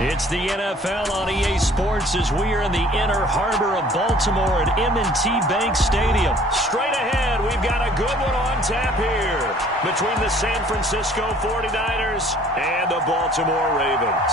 It's the NFL on EA Sports as we are in the inner harbor of Baltimore at M&T Bank Stadium. Straight ahead, we've got a good one on tap here between the San Francisco 49ers and the Baltimore Ravens.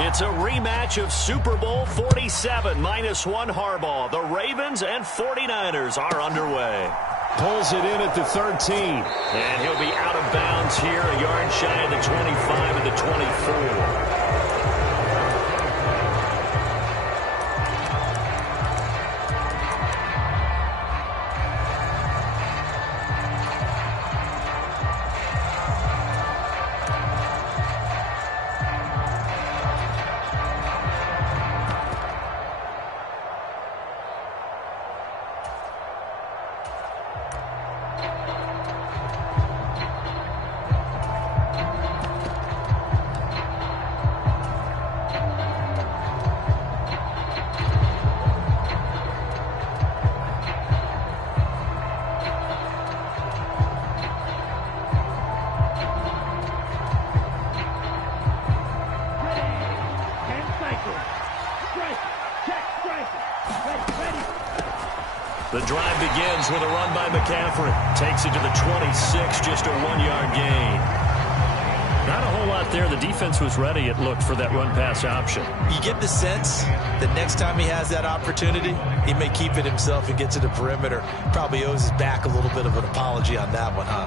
It's a rematch of Super Bowl 47, -1 Harbaugh. The Ravens and 49ers are underway. Pulls it in at the 13. And he'll be out of bounds here, a yard shy of the 25 and the 24. The drive begins with a run by McCaffrey. Takes it to the 26, just a 1-yard gain. Not a whole lot there. The defense was ready, it looked, for that run-pass option. You get the sense that next time he has that opportunity, he may keep it himself and get to the perimeter. Probably owes his back a little bit of an apology on that one, huh?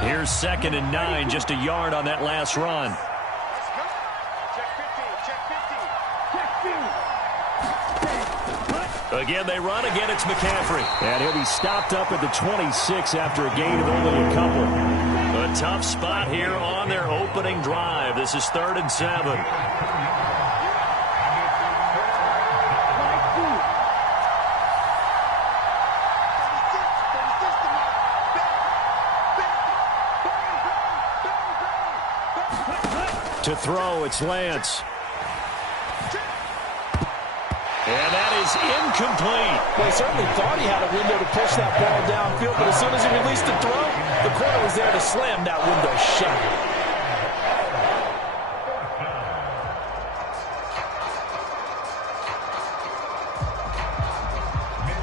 Here's 2nd and 9, just a yard on that last run. Again, they run. Again, it's McCaffrey. And he'll be stopped up at the 26 after a gain of only a couple. A tough spot here on their opening drive. This is 3rd and 7. To throw, it's Lance. And that is incomplete. Well, he certainly thought he had a window to push that ball downfield, but as soon as he released the throw, the corner was there to slam that window shut.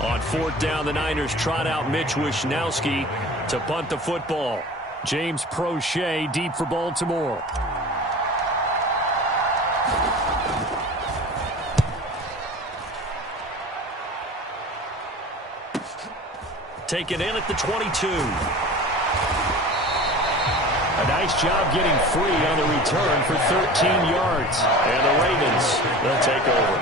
On 4th down, the Niners trot out Mitch Wishnowski to punt the football. James Prochet deep for Baltimore. Taken in at the 22. A nice job getting free on the return for 13 yards. And the Ravens, they'll take over.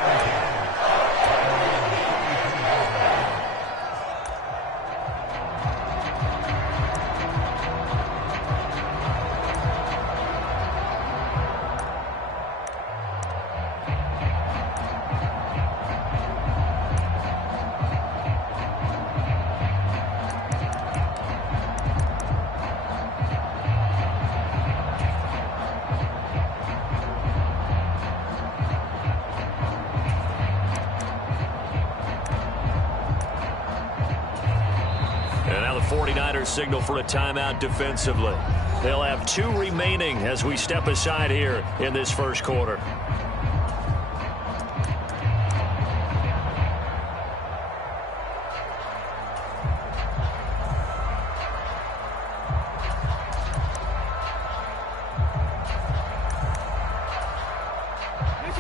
And now the 49ers signal for a timeout defensively. They'll have 2 remaining as we step aside here in this first quarter.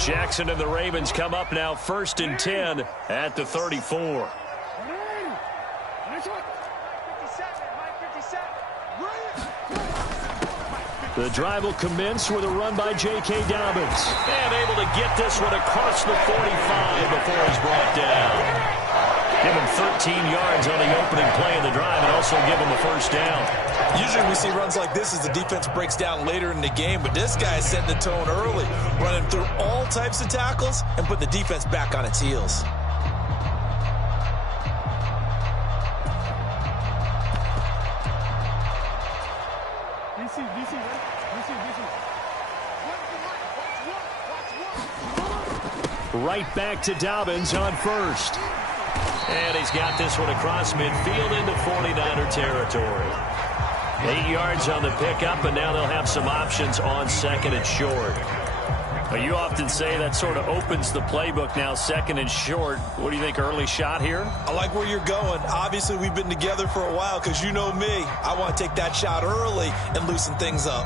Jackson and the Ravens come up now 1st and 10 at the 34. The drive will commence with a run by J.K. Dobbins. And able to get this one across the 45 before he's brought down. Give him 13 yards on the opening play of the drive and also give him a first down. Usually we see runs like this as the defense breaks down later in the game, but this guy is setting the tone early, running through all types of tackles and putting the defense back on its heels. Right back to Dobbins on first. And he's got this one across midfield into 49er territory. 8 yards on the pickup, and now they'll have some options on 2nd and short. Well, you often say that sort of opens the playbook now, 2nd and short. What do you think, early shot here? I like where you're going. Obviously, we've been together for a while because you know me. I want to take that shot early and loosen things up.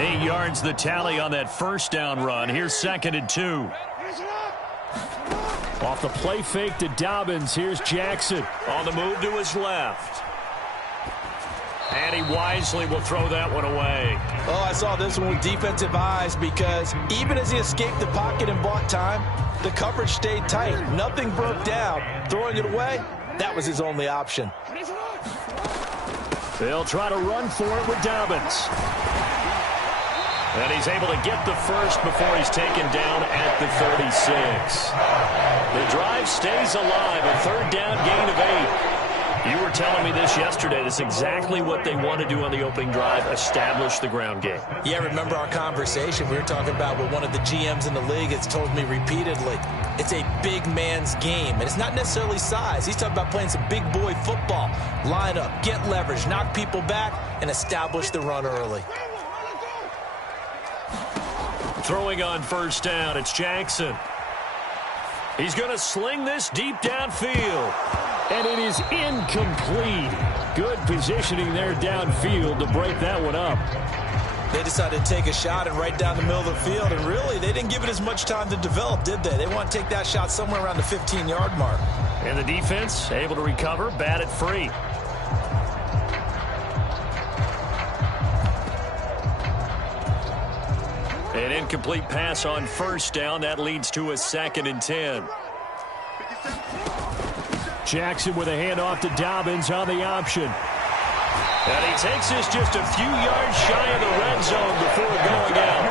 Eight yards the tally on that first down run. Here's 2nd and 2. Off the play fake to Dobbins. Here's Jackson. On the move to his left. And he wisely will throw that one away. Oh, I saw this one with defensive eyes because even as he escaped the pocket and bought time, the coverage stayed tight. Nothing broke down. Throwing it away, that was his only option. They'll try to run for it with Dobbins. And he's able to get the first before he's taken down at the 36. The drive stays alive. A 3rd down gain of 8. You were telling me this yesterday. That's exactly what they want to do on the opening drive, establish the ground game. Yeah, remember our conversation. We were talking about what one of the GMs in the league has told me repeatedly. It's a big man's game, and it's not necessarily size. He's talking about playing some big boy football. Line up, get leverage, knock people back, and establish the run early. Throwing on 1st down, it's Jackson. He's going to sling this deep downfield. And it is incomplete. Good positioning there downfield to break that one up. They decided to take a shot and right down the middle of the field, and really, they didn't give it as much time to develop, did they? They want to take that shot somewhere around the 15-yard mark. And the defense able to recover, bat it free. An incomplete pass on 1st down. That leads to a 2nd and 10. Jackson with a handoff to Dobbins on the option. And he takes this just a few yards shy of the red zone before going out.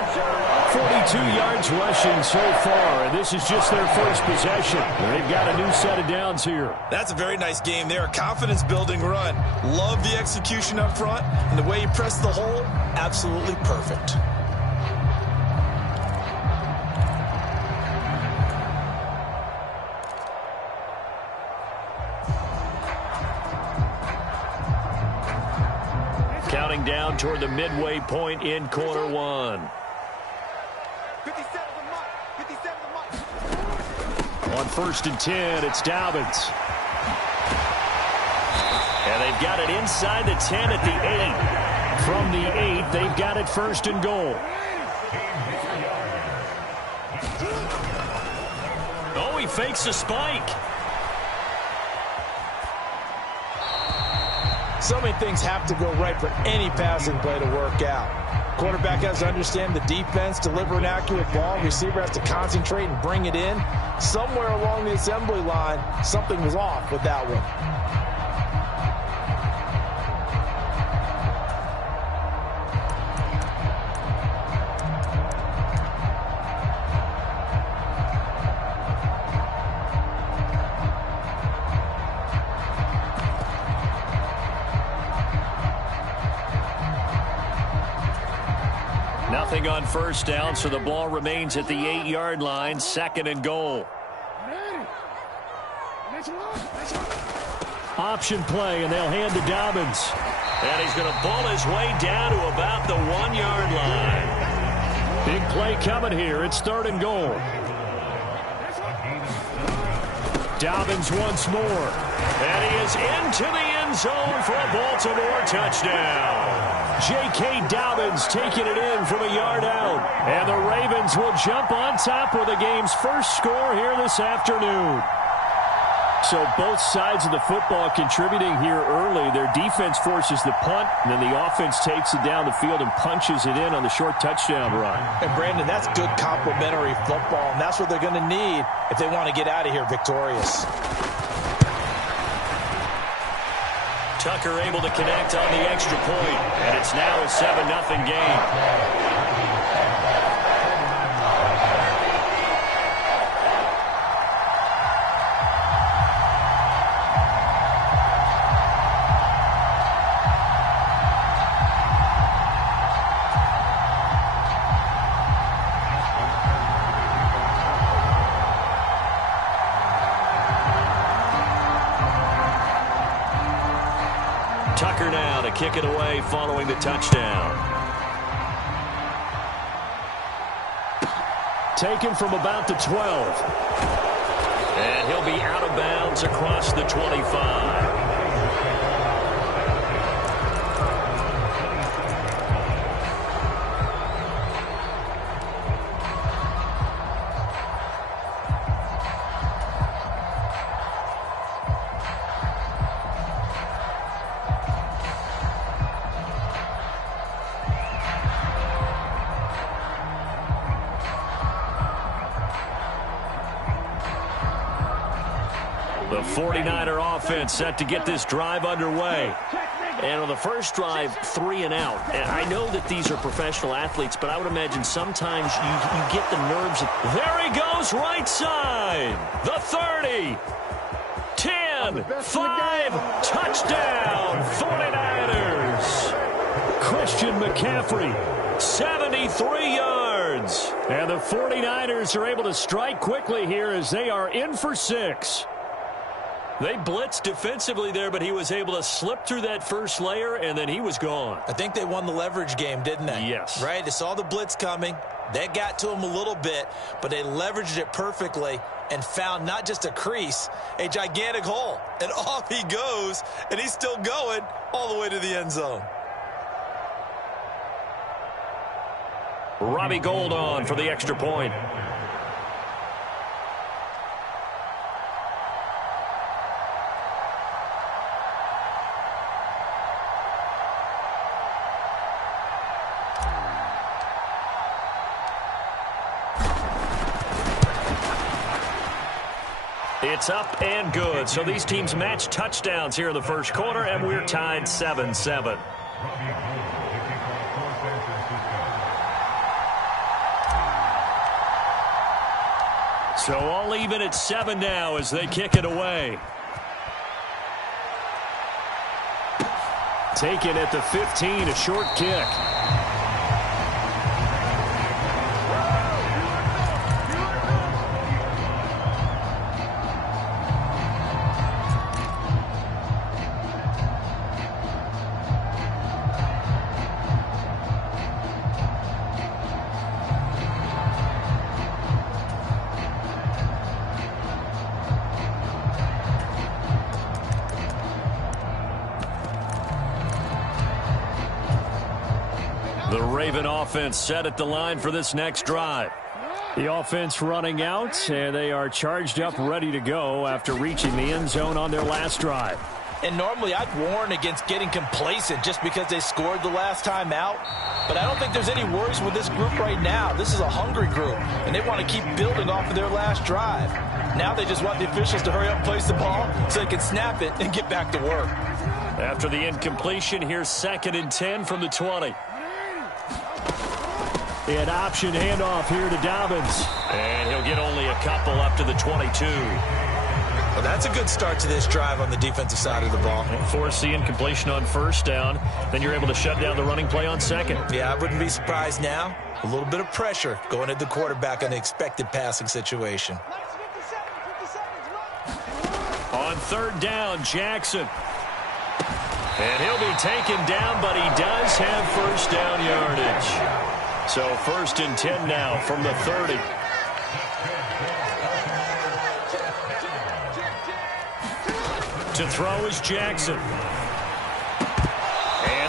42 yards rushing so far, and this is just their first possession. They've got a new set of downs here. That's a very nice game there. Confidence-building run. Love the execution up front, and the way he pressed the hole, absolutely perfect. Counting down toward the midway point in quarter 1. On 1st and 10, it's Dobbins. And they've got it inside the 10 at the 8. From the 8, they've got it 1st and goal. Oh, he fakes a spike. So many things have to go right for any passing play to work out. Quarterback has to understand the defense, deliver an accurate ball. Receiver has to concentrate and bring it in. Somewhere along the assembly line, something was off with that one. Nothing on 1st down, so the ball remains at the 8-yard line, 2nd and goal. Option play, and they'll hand to Dobbins. And he's going to bull his way down to about the 1-yard line. Big play coming here. It's 3rd and goal. Dobbins once more. And he is into the end end zone for a Baltimore touchdown. J.K. Dobbins taking it in from a yard out. And the Ravens will jump on top with the game's first score here this afternoon. So both sides of the football contributing here early. Their defense forces the punt, and then the offense takes it down the field and punches it in on the short touchdown run. And, Brandon, that's good complementary football, and that's what they're going to need if they want to get out of here victorious. Tucker able to connect on the extra point, and it's now a 7-0 game. Tucker now to kick it away following the touchdown. Taken from about the 12. And he'll be out of bounds across the 25. The 49er offense set to get this drive underway. And on the first drive, 3 and out. And I know that these are professional athletes, but I would imagine sometimes you get the nerves. There he goes, right side. The 30. 10, 5, touchdown, 49ers. Christian McCaffrey, 73 yards. And the 49ers are able to strike quickly here as they are in for 6. They blitzed defensively there, but he was able to slip through that first layer, and then he was gone. I think they won the leverage game, didn't they? Yes. Right? They saw the blitz coming. That got to him a little bit, but they leveraged it perfectly and found not just a crease, a gigantic hole. And off he goes, and he's still going all the way to the end zone. Robbie Gould on for the extra point. It's up and good. So these teams match touchdowns here in the first quarter, and we're tied 7-7. So all even at 7 now as they kick it away. Taken at the 15, a short kick. The Raven offense set at the line for this next drive. The offense running out, and they are charged up, ready to go after reaching the end zone on their last drive. And normally I'd warn against getting complacent just because they scored the last time out. But I don't think there's any worries with this group right now. This is a hungry group, and they want to keep building off of their last drive. Now they just want the officials to hurry up and place the ball so they can snap it and get back to work. After the incompletion, here's 2nd and 10 from the 20. An option handoff here to Dobbins. And he'll get only a couple up to the 22. Well, that's a good start to this drive on the defensive side of the ball. And force the incompletion on first down. Then you're able to shut down the running play on second. Yeah, I wouldn't be surprised now. A little bit of pressure going at the quarterback on the expected passing situation. On 3rd down, Jackson. And he'll be taken down, but he does have first down yardage. So 1st and 10 now from the 30. To throw is Jackson.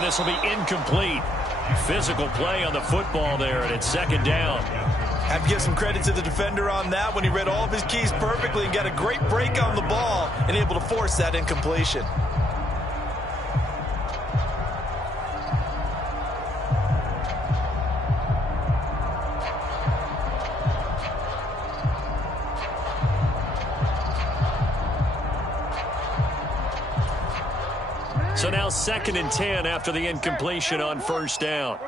And this will be incomplete. Physical play on the football there, and it's second down. Have to give some credit to the defender on that when he read all of his keys perfectly and got a great break on the ball and able to force that incompletion. So now 2nd and 10 after the incompletion on first down.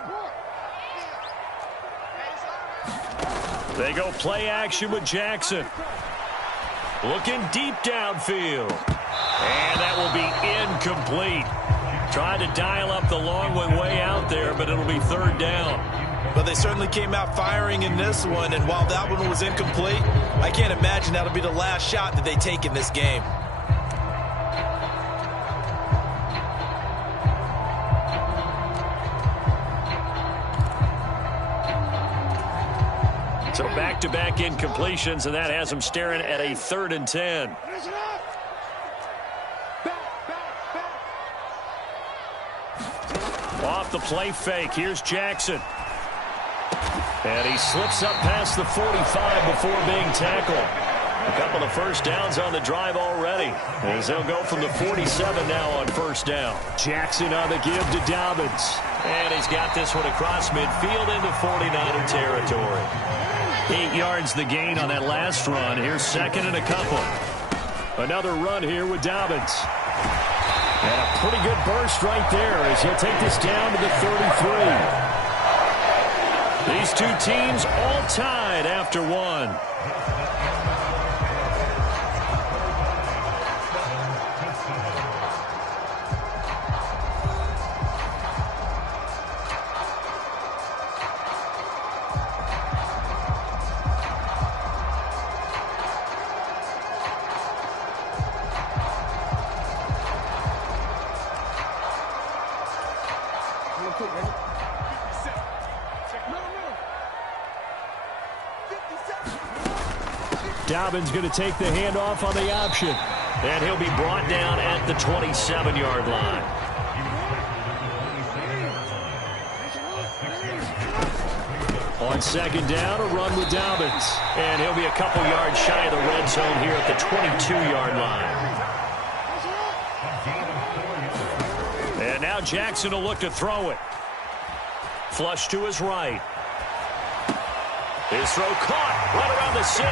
They go play action with Jackson. Looking deep downfield. And that will be incomplete. Trying to dial up the long way out there, but it'll be third down. But they certainly came out firing in this one, and while that one was incomplete, I can't imagine that'll be the last shot that they take in this game. So back-to-back incompletions, and that has them staring at a 3rd and 10. Off the play fake, here's Jackson. And he slips up past the 45 before being tackled. A couple of first downs on the drive already, as they'll go from the 47 now on first down. Jackson on the give to Dobbins. And he's got this one across midfield into 49er territory. 8 yards the gain on that last run. Here's second and a couple. Another run here with Dobbins. And a pretty good burst right there as he'll take this down to the 33. These two teams all tied after one. Dobbins going to take the handoff on the option. And he'll be brought down at the 27-yard line. On second down, a run with Dobbins. And he'll be a couple yards shy of the red zone here at the 22-yard line. And now Jackson will look to throw it. Flush to his right. His throw caught right around the 6.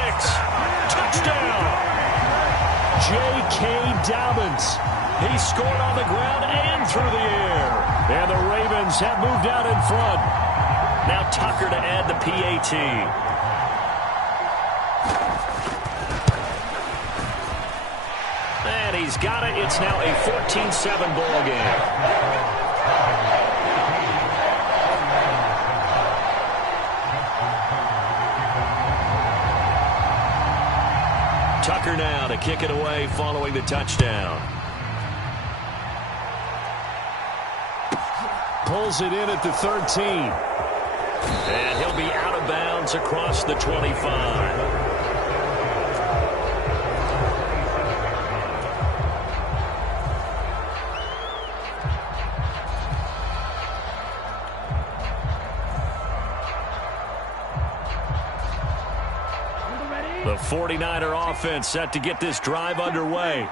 Touchdown! J.K. Dobbins. He scored on the ground and through the air. And the Ravens have moved out in front. Now Tucker to add the PAT. And he's got it. It's now a 14-7 ball game. Tucker now to kick it away following the touchdown. Pulls it in at the 13. And he'll be out of bounds across the 25. The 49er offense set to get this drive underway.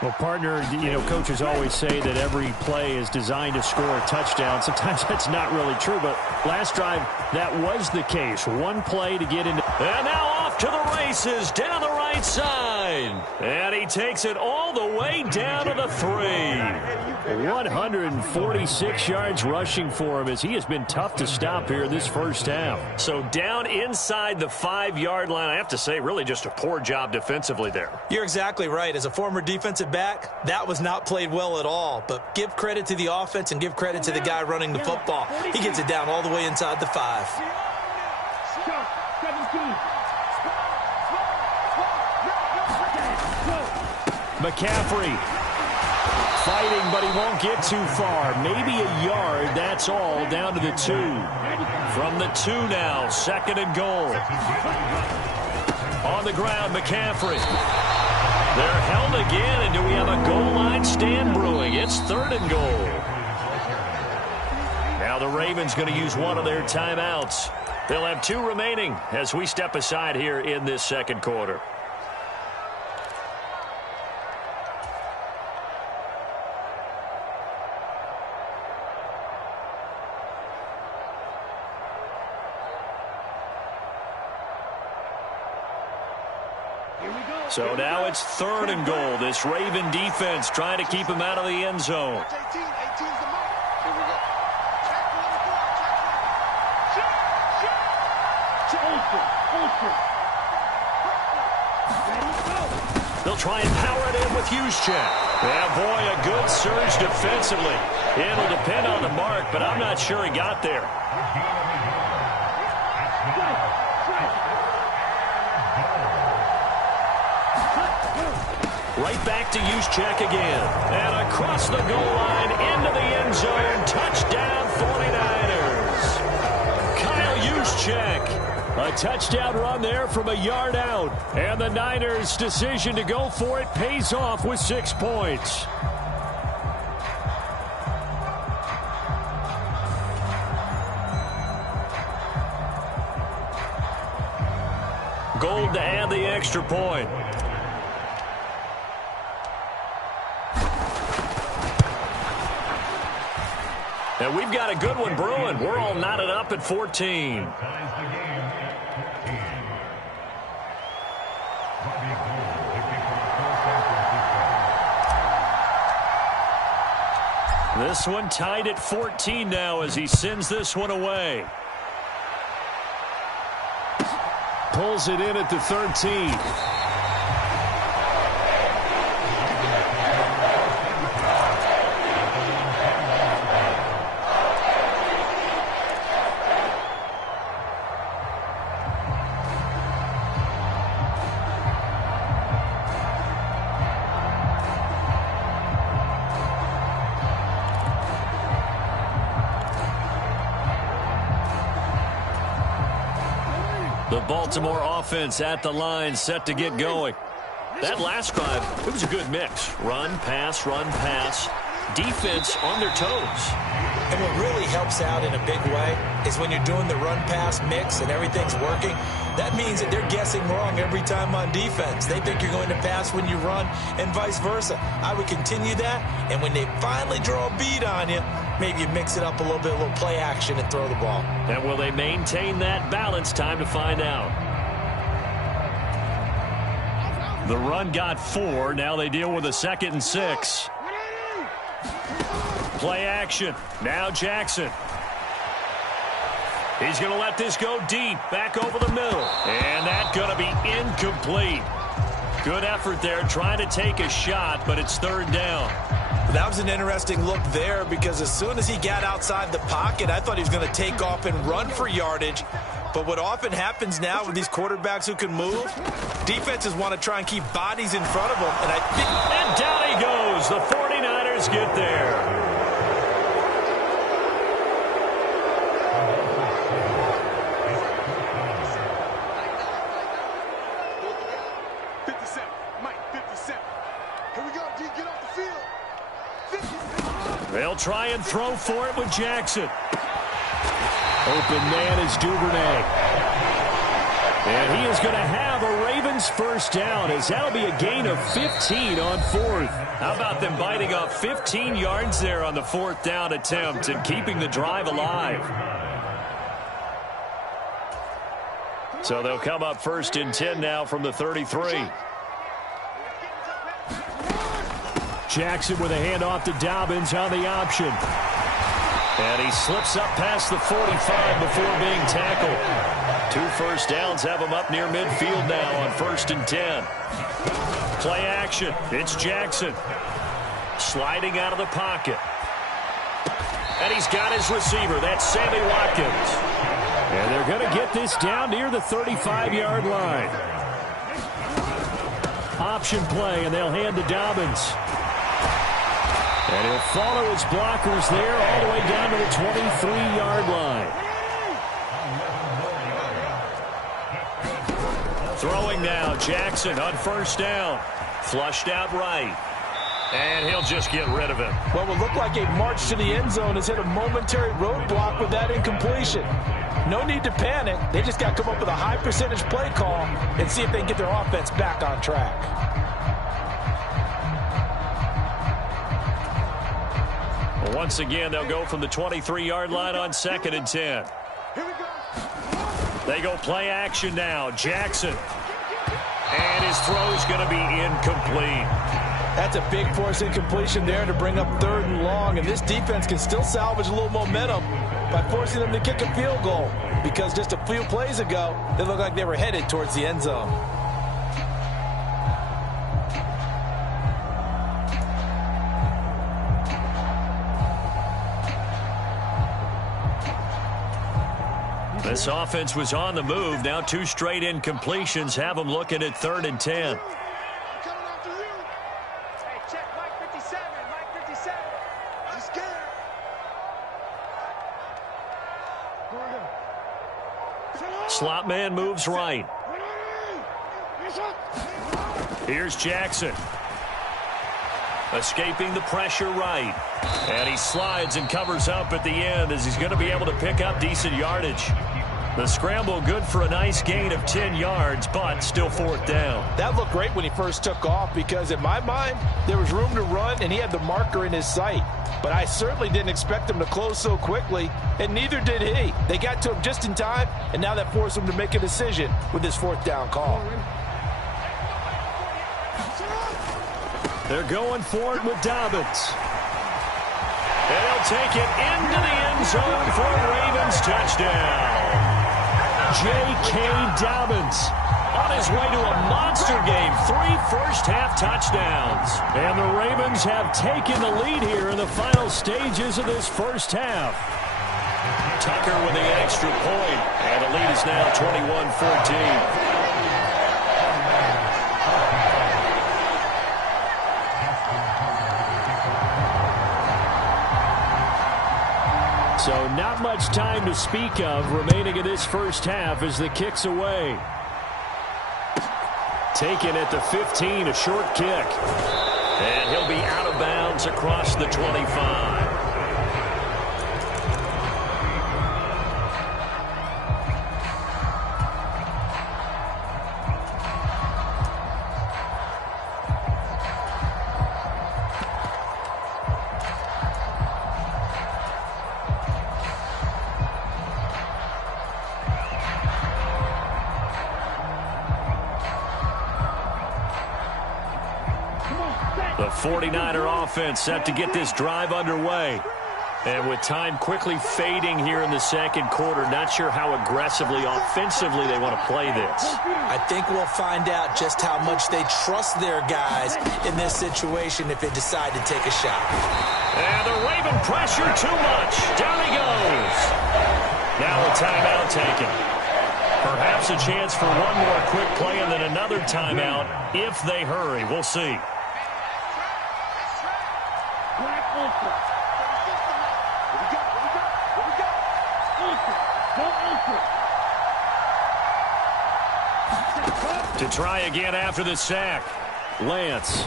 Well, partner, coaches always say that every play is designed to score a touchdown. Sometimes that's not really true, but last drive, that was the case. One play to get into. And now off to the races, down the right side. And he takes it all the way down to the 3. 146 yards rushing for him as he has been tough to stop here this first half. So down inside the 5-yard line, I have to say, really just a poor job defensively there. You're exactly right. As a former defensive back, that was not played well at all. But give credit to the offense and give credit to the guy running the football. He gets it down all the way inside the 5. McCaffrey fighting, but he won't get too far. Maybe a yard, that's all, down to the 2. From the 2 now, 2nd and goal. On the ground, McCaffrey. They're held again, and do we have a goal line stand brewing? It's 3rd and goal. Now the Ravens going to use one of their timeouts. They'll have 2 remaining as we step aside here in this second quarter. So now it's 3rd and goal. This Raven defense trying to keep him out of the end zone. They'll try and power it in with Juszczyk. Yeah, boy, a good surge defensively. It'll depend on the mark, but I'm not sure he got there. Right back to Juszczyk again. And across the goal line into the end zone. Touchdown 49ers. Kyle Juszczyk. A touchdown run there from a yard out. And the Niners' decision to go for it pays off with 6 points. Gold to add the extra point. And we've got a good one brewing. We're all knotted up at 14. This one tied at 14 now as he sends this one away. Pulls it in at the 13. The Baltimore offense at the line, set to get going. That last drive, it was a good mix. Run, pass, defense on their toes. And what really helps out in a big way is when you're doing the run-pass mix and everything's working, that means that they're guessing wrong every time on defense. They think you're going to pass when you run and vice versa. I would continue that, and when they finally draw a bead on you, maybe you mix it up a little bit, a little play action and throw the ball. And will they maintain that balance? Time to find out. The run got 4. Now they deal with a 2nd and 6. Play action. Now Jackson. He's going to let this go deep. Back over the middle. And that's going to be incomplete. Good effort there trying to take a shot, but it's 3rd down. That was an interesting look there because as soon as he got outside the pocket, I thought he was going to take off and run for yardage. But what often happens now with these quarterbacks who can move, defenses want to try and keep bodies in front of them. And down he goes. The 49ers get there. They'll try and throw for it with Jackson. Open man is Duvernay. And he is going to have a Ravens first down as that'll be a gain of 15 on 4th. How about them biting off 15 yards there on the 4th down attempt and keeping the drive alive? So they'll come up 1st and 10 now from the 33. Jackson with a handoff to Dobbins on the option. And he slips up past the 45 before being tackled. 2 first downs have him up near midfield now on 1st and 10. Play action. It's Jackson. Sliding out of the pocket. And he's got his receiver. That's Sammy Watkins. And they're going to get this down near the 35-yard line. Option play, and they'll hand to Dobbins. And he'll follow his blockers there all the way down to the 23-yard line. Throwing now, Jackson on 1st down. Flushed out right. And he'll just get rid of it. What will look like a march to the end zone has hit a momentary roadblock with that incompletion. No need to panic. They just got to come up with a high percentage play call and see if they can get their offense back on track. Once again, they'll go from the 23-yard line on 2nd and 10. They go play action now. Jackson. And his throw's going to be incomplete. That's a big force incompletion there to bring up 3rd and long, and this defense can still salvage a little momentum by forcing them to kick a field goal, because just a few plays ago, they looked like they were headed towards the end zone. This offense was on the move. Now 2 straight incompletions have them looking at 3rd and 10. Slot man moves right. Here's Jackson. Escaping the pressure right. And he slides and covers up at the end as he's going to be able to pick up decent yardage. The scramble good for a nice gain of 10 yards, but still 4th down. That looked great when he first took off, because in my mind, there was room to run and he had the marker in his sight. But I certainly didn't expect him to close so quickly, and neither did he. They got to him just in time, and now that forced him to make a decision with this 4th down call. They're going for it with Dobbins. And he'll take it into the end zone for a Ravens touchdown. J.K. Dobbins on his way to a monster game. 3 first-half touchdowns. And the Ravens have taken the lead here in the final stages of this first half. Tucker with the extra point. And the lead is now 21-14. So not much time to speak of remaining in this first half as the kick's away. Taken at the 15, a short kick. And he'll be out of bounds across the 25. The 49er offense set to get this drive underway. And with time quickly fading here in the second quarter, not sure how aggressively, offensively they want to play this. I think we'll find out just how much they trust their guys in this situation if they decide to take a shot. And the Raven pressure too much. Down he goes. Now a timeout taken. Perhaps a chance for one more quick play and then another timeout if they hurry. We'll see. To try again after the sack. Lance.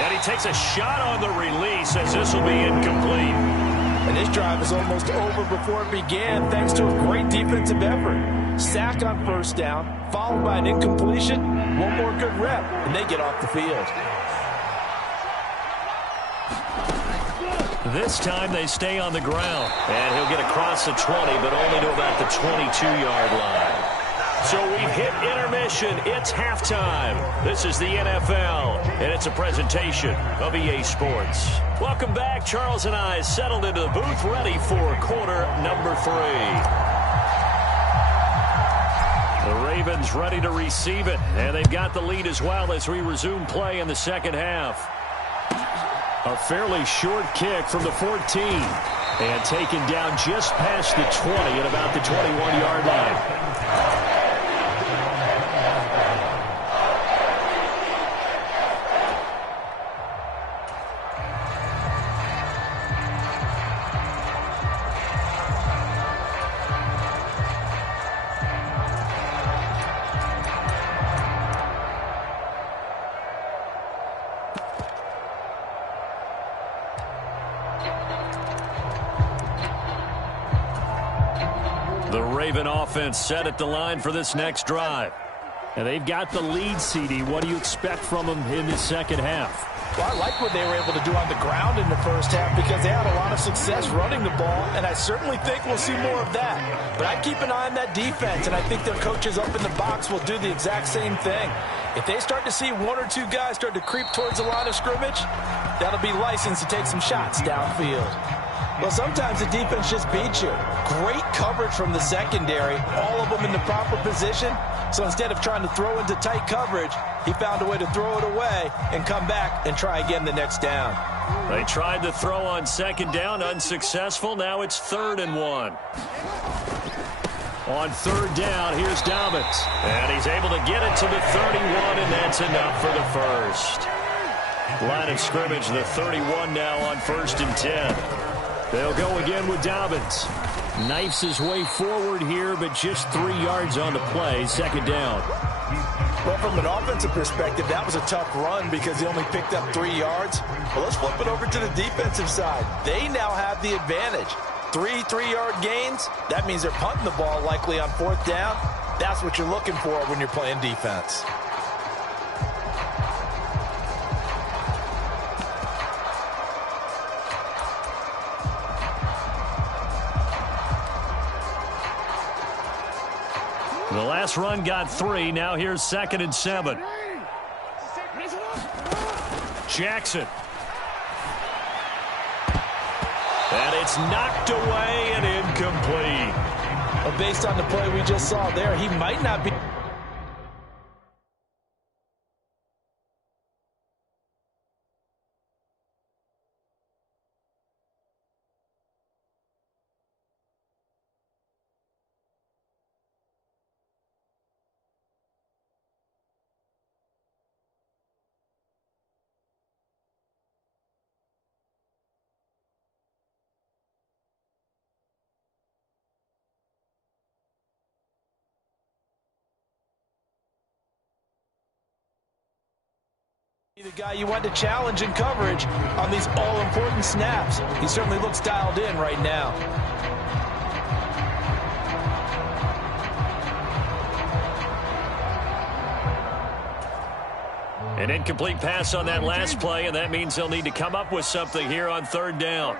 And he takes a shot on the release as this will be incomplete. And this drive is almost over before it began thanks to a great defensive effort. Sack on first down, followed by an incompletion. One more good rep, and they get off the field. This time they stay on the ground. And he'll get across the 20, but only to about the 22-yard line. So we've hit intermission. It's halftime. This is the NFL, and it's a presentation of EA Sports. Welcome back. Charles and I settled into the booth, ready for quarter number 3. The Ravens ready to receive it, and they've got the lead as well as we resume play in the second half. A fairly short kick from the 14, and taken down just past the 20 at about the 21-yard line. The Raven offense set at the line for this next drive. And they've got the lead, CD. What do you expect from them in the second half? Well, I like what they were able to do on the ground in the first half because they had a lot of success running the ball, and I certainly think we'll see more of that. But I'd keep an eye on that defense, and I think their coaches up in the box will do the exact same thing. If they start to see one or two guys start to creep towards the line of scrimmage, that'll be licensed to take some shots downfield. Well, sometimes the defense just beats you. Great coverage from the secondary, all of them in the proper position. So instead of trying to throw into tight coverage, he found a way to throw it away and come back and try again the next down. They tried to throw on second down, unsuccessful. Now it's 3rd and 1. On 3rd down, here's Dobbins. And he's able to get it to the 31, and that's enough for the first. Line of scrimmage, the 31 now on 1st and 10. They'll go again with Dobbins. Knifes his way forward here, but just 3 yards on the play. 2nd down. Well, from an offensive perspective, that was a tough run because he only picked up 3 yards. Well, let's flip it over to the defensive side. They now have the advantage. 3 3-yard gains. That means they're punting the ball likely on 4th down. That's what you're looking for when you're playing defense. The last run got 3. Now here's 2nd and 7. Jackson. And it's knocked away and incomplete. But based on the play we just saw there, he might not be... the guy you want to challenge in coverage on these all-important snaps. He certainly looks dialed in right now. An incomplete pass on that last play, and that means they'll need to come up with something here on 3rd down.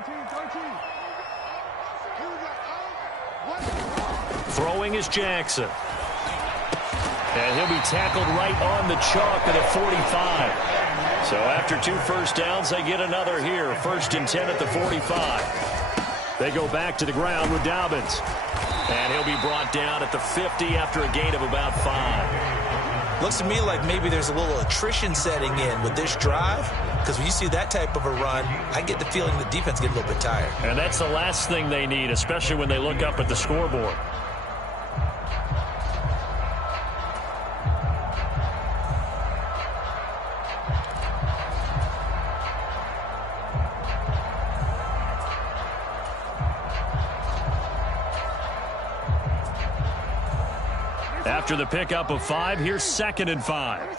Throwing is Jackson. And he'll be tackled right on the chalk at a 45. So after 2 first downs, they get another here. 1st and 10 at the 45. They go back to the ground with Dobbins. And he'll be brought down at the 50 after a gain of about 5. Looks to me like maybe there's a little attrition setting in with this drive, because when you see that type of a run, I get the feeling the defense gets a little bit tired. And that's the last thing they need, especially when they look up at the scoreboard. After the pickup of 5, here's 2nd and 5.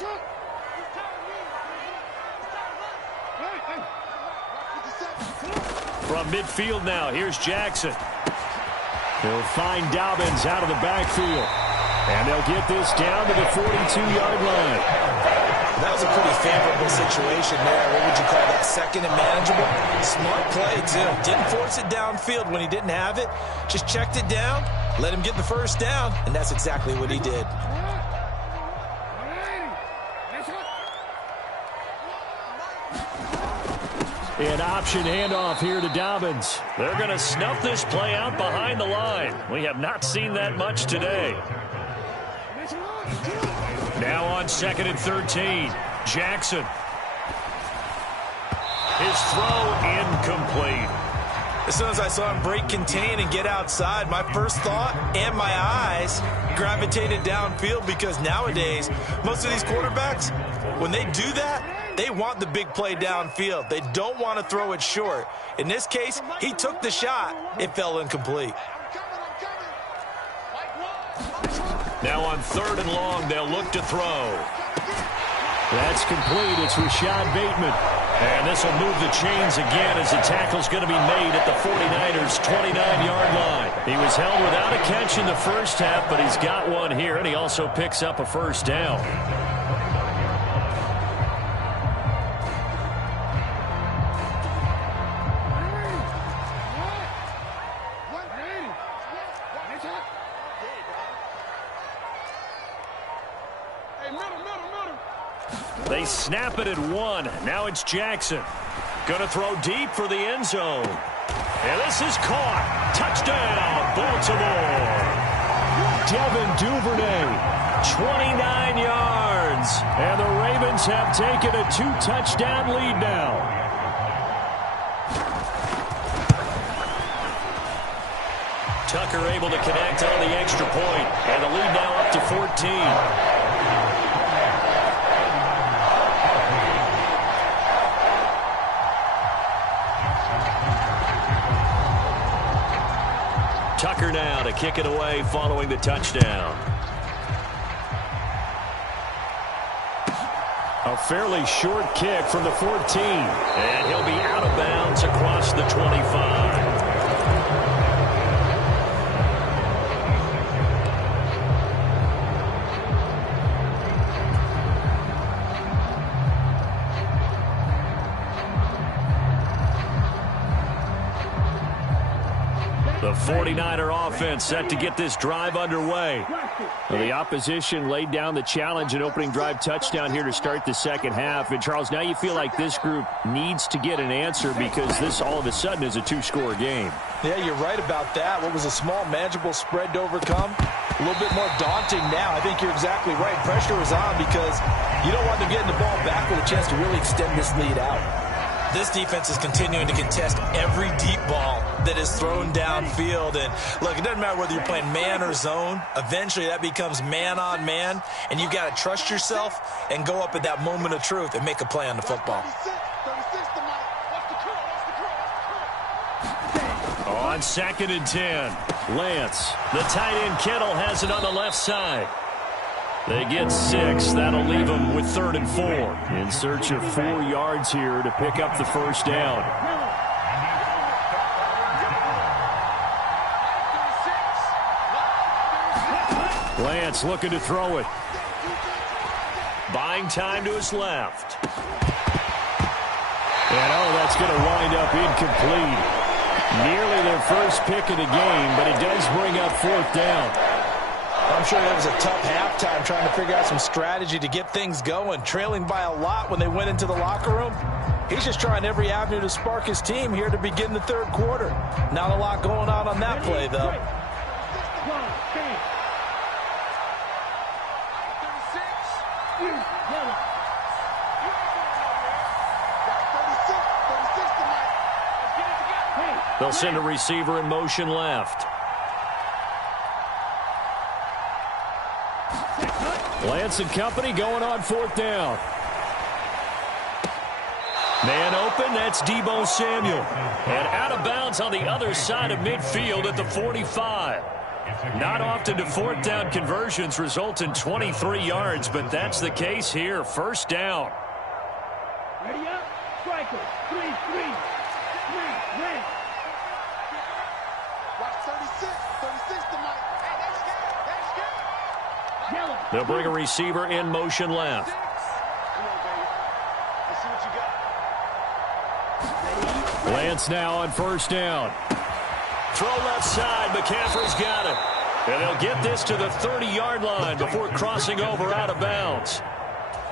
From midfield now, here's Jackson. He'll find Dobbins out of the backfield. And they'll get this down to the 42-yard line. That was a pretty favorable situation there. What would you call that? 2nd and manageable? Smart play, too. Didn't force it downfield when he didn't have it. Just checked it down, let him get the first down, and that's exactly what he did. An option handoff here to Dobbins. They're going to snuff this play out behind the line. We have not seen that much today. Now on 2nd and 13. Jackson. His throw incomplete. As soon as I saw him break contain and get outside, my first thought and my eyes gravitated downfield, because nowadays, most of these quarterbacks, when they do that, they want the big play downfield. They don't want to throw it short. In this case, he took the shot. It fell incomplete. Now on 3rd and long, they'll look to throw. That's complete. It's Rashad Bateman. And this will move the chains again as the tackle's going to be made at the 49ers' 29-yard line. He was held without a catch in the first half, but he's got one here, and he also picks up a first down. They snap it at 1. Now it's Jackson. Going to throw deep for the end zone. And this is caught. Touchdown, Baltimore. Devin Duvernay, 29 yards. And the Ravens have taken a 2-touchdown lead now. Tucker able to connect on the extra point. And the lead now up to 14. Tucker now to kick it away following the touchdown. A fairly short kick from the 14. And he'll be out of bounds across the 25. The 49er offense set to get this drive underway. Well, the opposition laid down the challenge and opening drive touchdown here to start the second half. And, Charles, now you feel like this group needs to get an answer because this all of a sudden is a 2-score game. Yeah, you're right about that. What was a small, manageable spread to overcome? A little bit more daunting now. I think you're exactly right. Pressure is on because you don't want them getting the ball back with a chance to really extend this lead out. This defense is continuing to contest every deep ball that is thrown downfield. And, look, it doesn't matter whether you're playing man or zone. Eventually that becomes man on man, and you've got to trust yourself and go up at that moment of truth and make a play on the football. On 2nd and 10, Lance. The tight end Kittle has it on the left side. They get 6. That'll leave them with 3rd and 4. In search of 4 yards here to pick up the first down. Lance looking to throw it. Buying time to his left. And, that's going to wind up incomplete. Nearly their first pick of the game, but it does bring up 4th down. I'm sure that was a tough halftime trying to figure out some strategy to get things going. Trailing by a lot when they went into the locker room. He's just trying every avenue to spark his team here to begin the 3rd quarter. Not a lot going on that play, though. They'll send a receiver in motion left. Lance and company going on 4th down. Man open, that's Deebo Samuel. And out of bounds on the other side of midfield at the 45. Not often do 4th down conversions result in 23 yards, but that's the case here. First down. Ready up, striker, 3-3. Red. Watch 36 tonight. They'll bring a receiver in motion left. Lance now on 1st down. Throw left side. McCaffrey's got it. And they'll get this to the 30-yard line before crossing over out of bounds.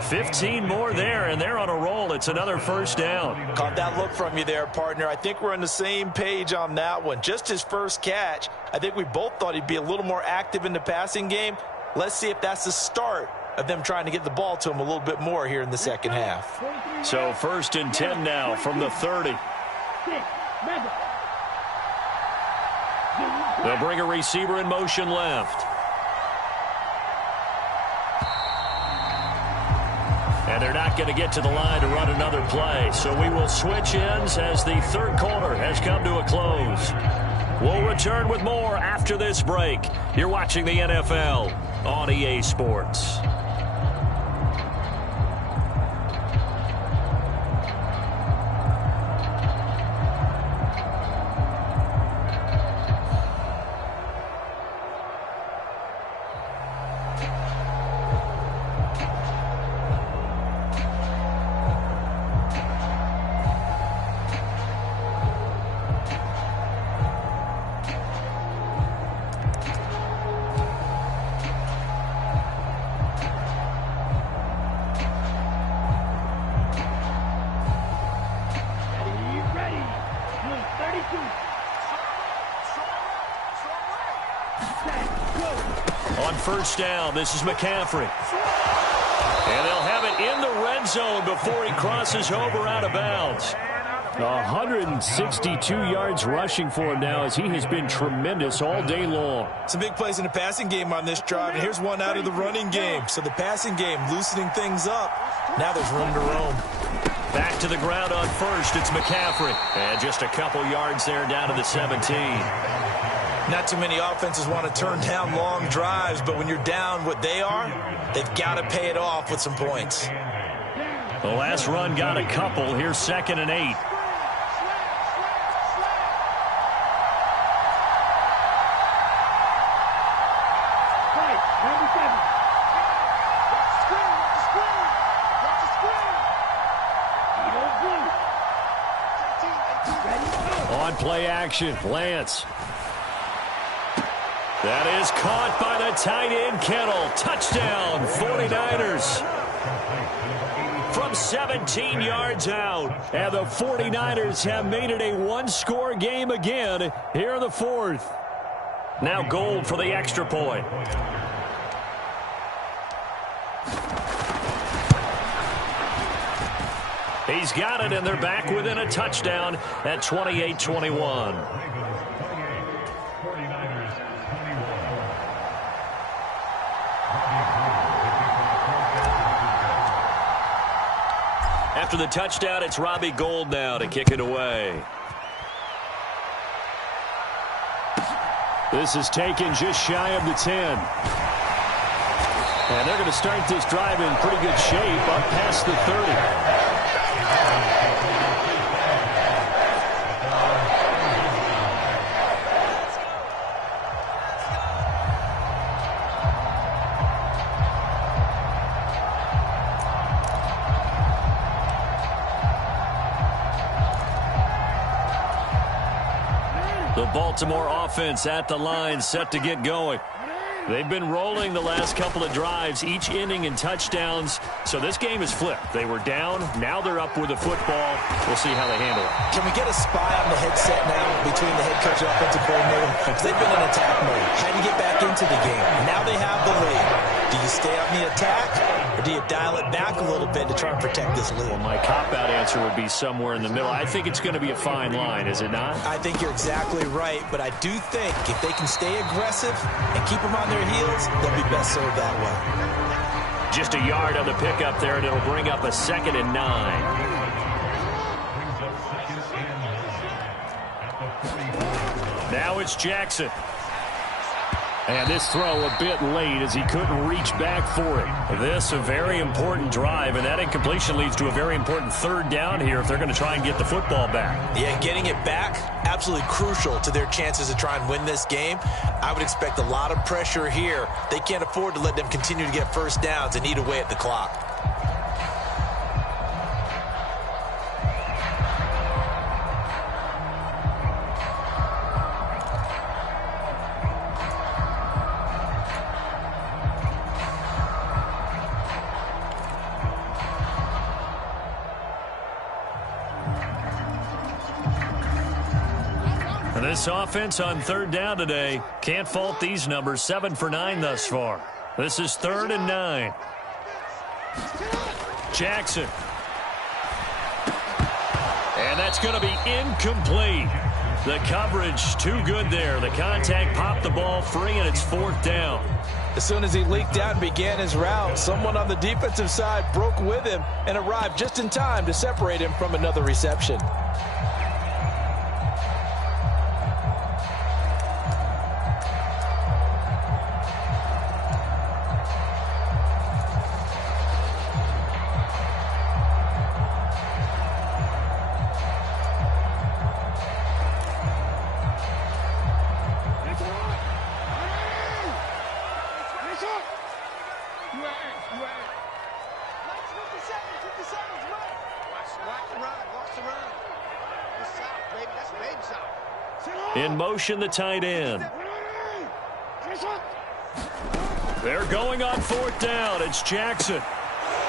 15 more there, and they're on a roll. It's another first down. Caught that look from you there, partner. I think we're on the same page on that one. Just his first catch. I think we both thought he'd be a little more active in the passing game. Let's see if that's the start of them trying to get the ball to him a little bit more here in the second half. So 1st and 10 now from the 30. They'll bring a receiver in motion left. And they're not going to get to the line to run another play. So we will switch ends as the 3rd quarter has come to a close. We'll return with more after this break. You're watching the NFL on EA Sports. On first down, this is McCaffrey. And they'll have it in the red zone before he crosses over out of bounds. 162 yards rushing for him now as he has been tremendous all day long. Some big plays in the passing game on this drive, and here's one out of the running game. So the passing game loosening things up. Now there's room to roam. Back to the ground on first, it's McCaffrey. And just a couple yards there down to the 17. Not too many offenses want to turn down long drives, but when you're down what they are, they've got to pay it off with some points. The last run got a couple. Here's 2nd and 8. On play action, Lance. That is caught by the tight end, Kittle. Touchdown, 49ers. From 17 yards out. And the 49ers have made it a one-score game again here in the 4th. Now Gold for the extra point. He's got it, and they're back within a touchdown at 28-21. After the touchdown, it's Robbie Gould now to kick it away. This is taken just shy of the 10. And they're going to start this drive in pretty good shape up past the 30. The Baltimore offense at the line, set to get going. They've been rolling the last couple of drives, each inning in touchdowns. So this game is flipped. They were down. Now they're up with the football. We'll see how they handle it. Can we get a spy on the headset now between the head coach and offensive coordinator? Because they've been in attack mode. Had to get back into the game. Now they have the lead. Do you stay on the attack, or do you dial it back a little bit to try and protect this lead? Well, my cop-out answer would be somewhere in the middle. I think it's going to be a fine line, is it not? I think you're exactly right, but I do think if they can stay aggressive and keep them on their heels, they'll be best served that way. Just a yard on the pickup there, and it'll bring up a 2nd and 9. Now it's Jackson. And this throw a bit late as he couldn't reach back for it. This a very important drive, and that incompletion leads to a very important 3rd down here if they're going to try and get the football back. Yeah, getting it back, absolutely crucial to their chances to try and win this game. I would expect a lot of pressure here. They can't afford to let them continue to get first downs and eat away at the clock. This offense on 3rd down today, can't fault these numbers. 7 for 9 thus far. This is 3rd and 9. Jackson. And that's going to be incomplete. The coverage too good there. The contact popped the ball free, and it's 4th down. As soon as he leaked out and began his route, someone on the defensive side broke with him and arrived just in time to separate him from another reception. In motion, the tight end. They're going on 4th down. It's Jackson.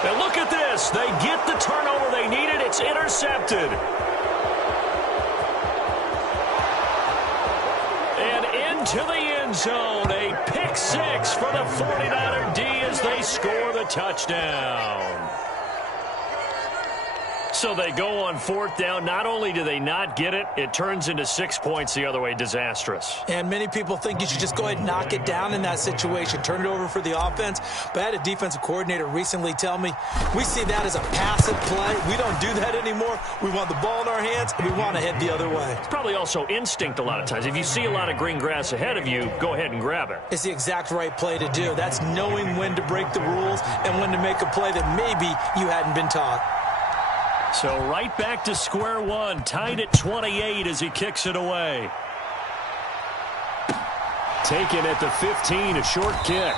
And look at this. They get the turnover they needed. It's intercepted. And into the end end zone. A pick six for the 49er D as they score the touchdown. So they go on fourth down. Not only do they not get it, it turns into 6 points the other way. Disastrous. And many people think you should just go ahead and knock it down in that situation. Turn it over for the offense. But I had a defensive coordinator recently tell me, we see that as a passive play. We don't do that anymore. We want the ball in our hands, and we want to head the other way. It's probably also instinct a lot of times. If you see a lot of green grass ahead of you, go ahead and grab it. It's the exact right play to do. That's knowing when to break the rules and when to make a play that maybe you hadn't been taught. So right back to square one, tied at 28 as he kicks it away. Taken at the 15, a short kick.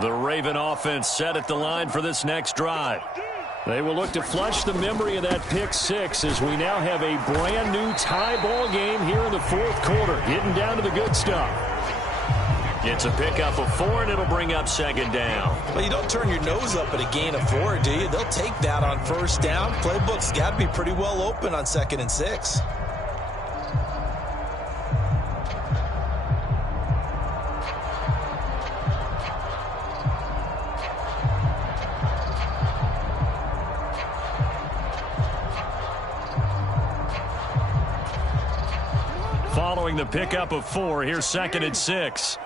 The Raven offense set at the line for this next drive. They will look to flush the memory of that pick six as we now have a brand new tie ball game here in the fourth quarter. Getting down to the good stuff. It's a pickup of 4, and it'll bring up second down. Well, you don't turn your nose up at a gain of 4, do you? They'll take that on first down. Playbook's got to be pretty well open on 2nd and 6. Following the pickup of 4, here's 2nd and 6.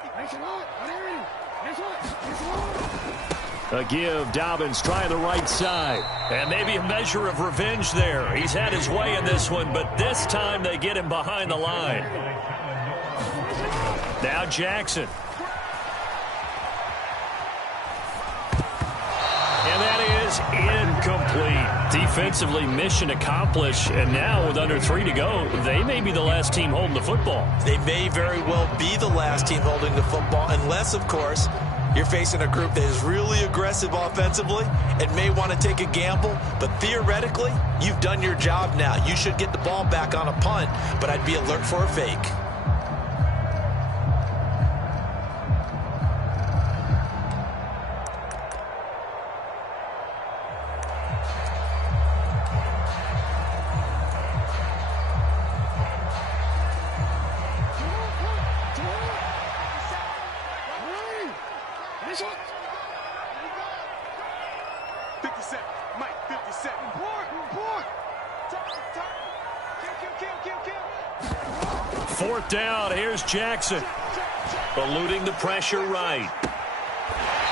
A give, Dobbins trying the right side. And maybe a measure of revenge there. He's had his way in this one, but this time they get him behind the line. Now Jackson. And that is incomplete. Defensively, mission accomplished. And now with under 3 to go, they may be the last team holding the football. They may very well be the last team holding the football, unless, of course, you're facing a group that is really aggressive offensively and may want to take a gamble. But theoretically, you've done your job now. You should get the ball back on a punt, but I'd be alert for a fake. Fourth down, here's Jackson. Eluding the pressure right.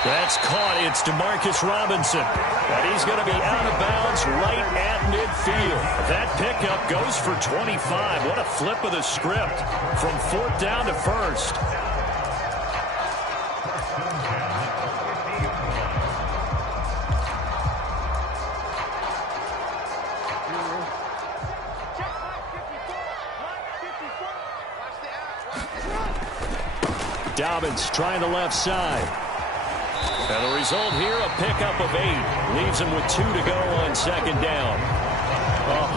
That's caught. It's Demarcus Robinson. And he's going to be out of bounds right at midfield. That pickup goes for 25. What a flip of the script from 4th down to 1st. Dobbins trying the left side. And the result here, a pickup of 8. Leaves him with 2 to go on 2nd down.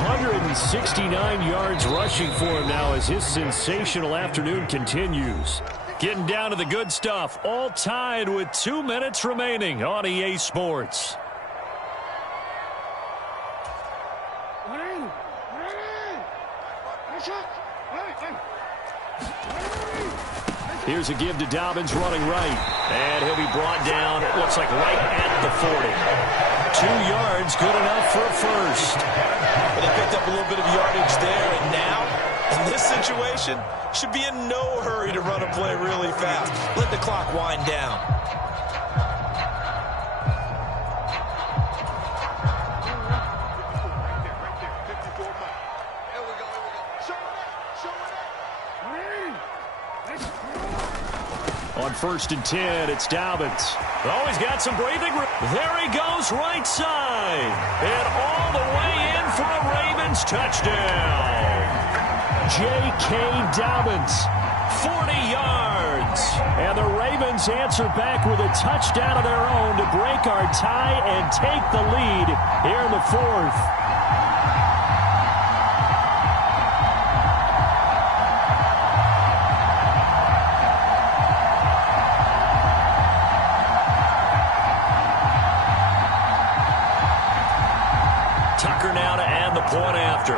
169 yards rushing for him now as his sensational afternoon continues. Getting down to the good stuff. All tied with 2 minutes remaining on EA Sports. Here's a give to Dobbins running right. And he'll be brought down, it looks like right at the 40. 2 yards, good enough for a first. But they picked up a little bit of yardage there, and now, in this situation, should be in no hurry to run a play really fast. Let the clock wind down. On 1st and 10, it's Dobbins. Oh, he's got some breathing room. There he goes, right side. And all the way in for a Ravens touchdown. J.K. Dobbins, 40 yards. downs. And the Ravens answer back with a touchdown of their own to break our tie and take the lead here in the fourth. Tucker now to add the point after.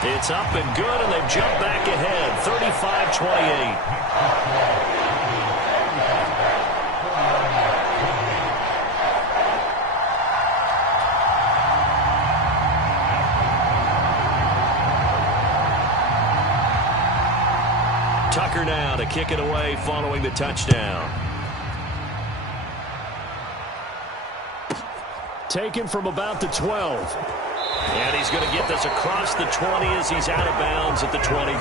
It's up and good, and they've jumped back ahead, 35-28. Tucker now to kick it away following the touchdown. Taken from about the 12. And he's going to get this across the 20 as he's out of bounds at the 23.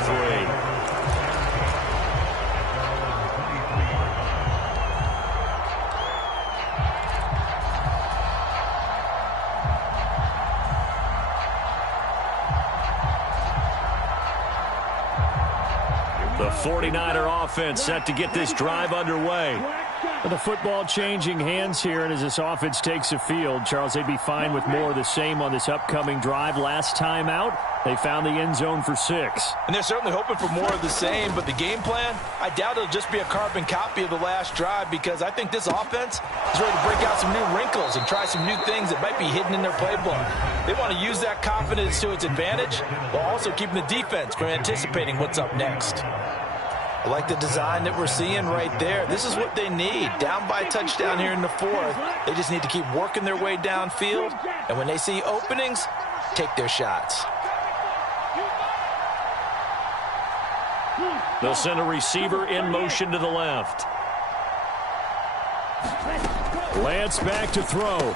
The 49er offense set to get this drive underway. The football changing hands here, and as this offense takes the field, Charles, they'd be fine with more of the same on this upcoming drive. Last time out, they found the end zone for 6. And they're certainly hoping for more of the same, but the game plan, I doubt it'll just be a carbon copy of the last drive, because I think this offense is ready to break out some new wrinkles and try some new things that might be hidden in their playbook. They want to use that confidence to its advantage, while also keeping the defense from anticipating what's up next. I like the design that we're seeing right there. This is what they need. Down by a touchdown here in the fourth. They just need to keep working their way downfield. And when they see openings, take their shots. They'll send a receiver in motion to the left. Lance back to throw.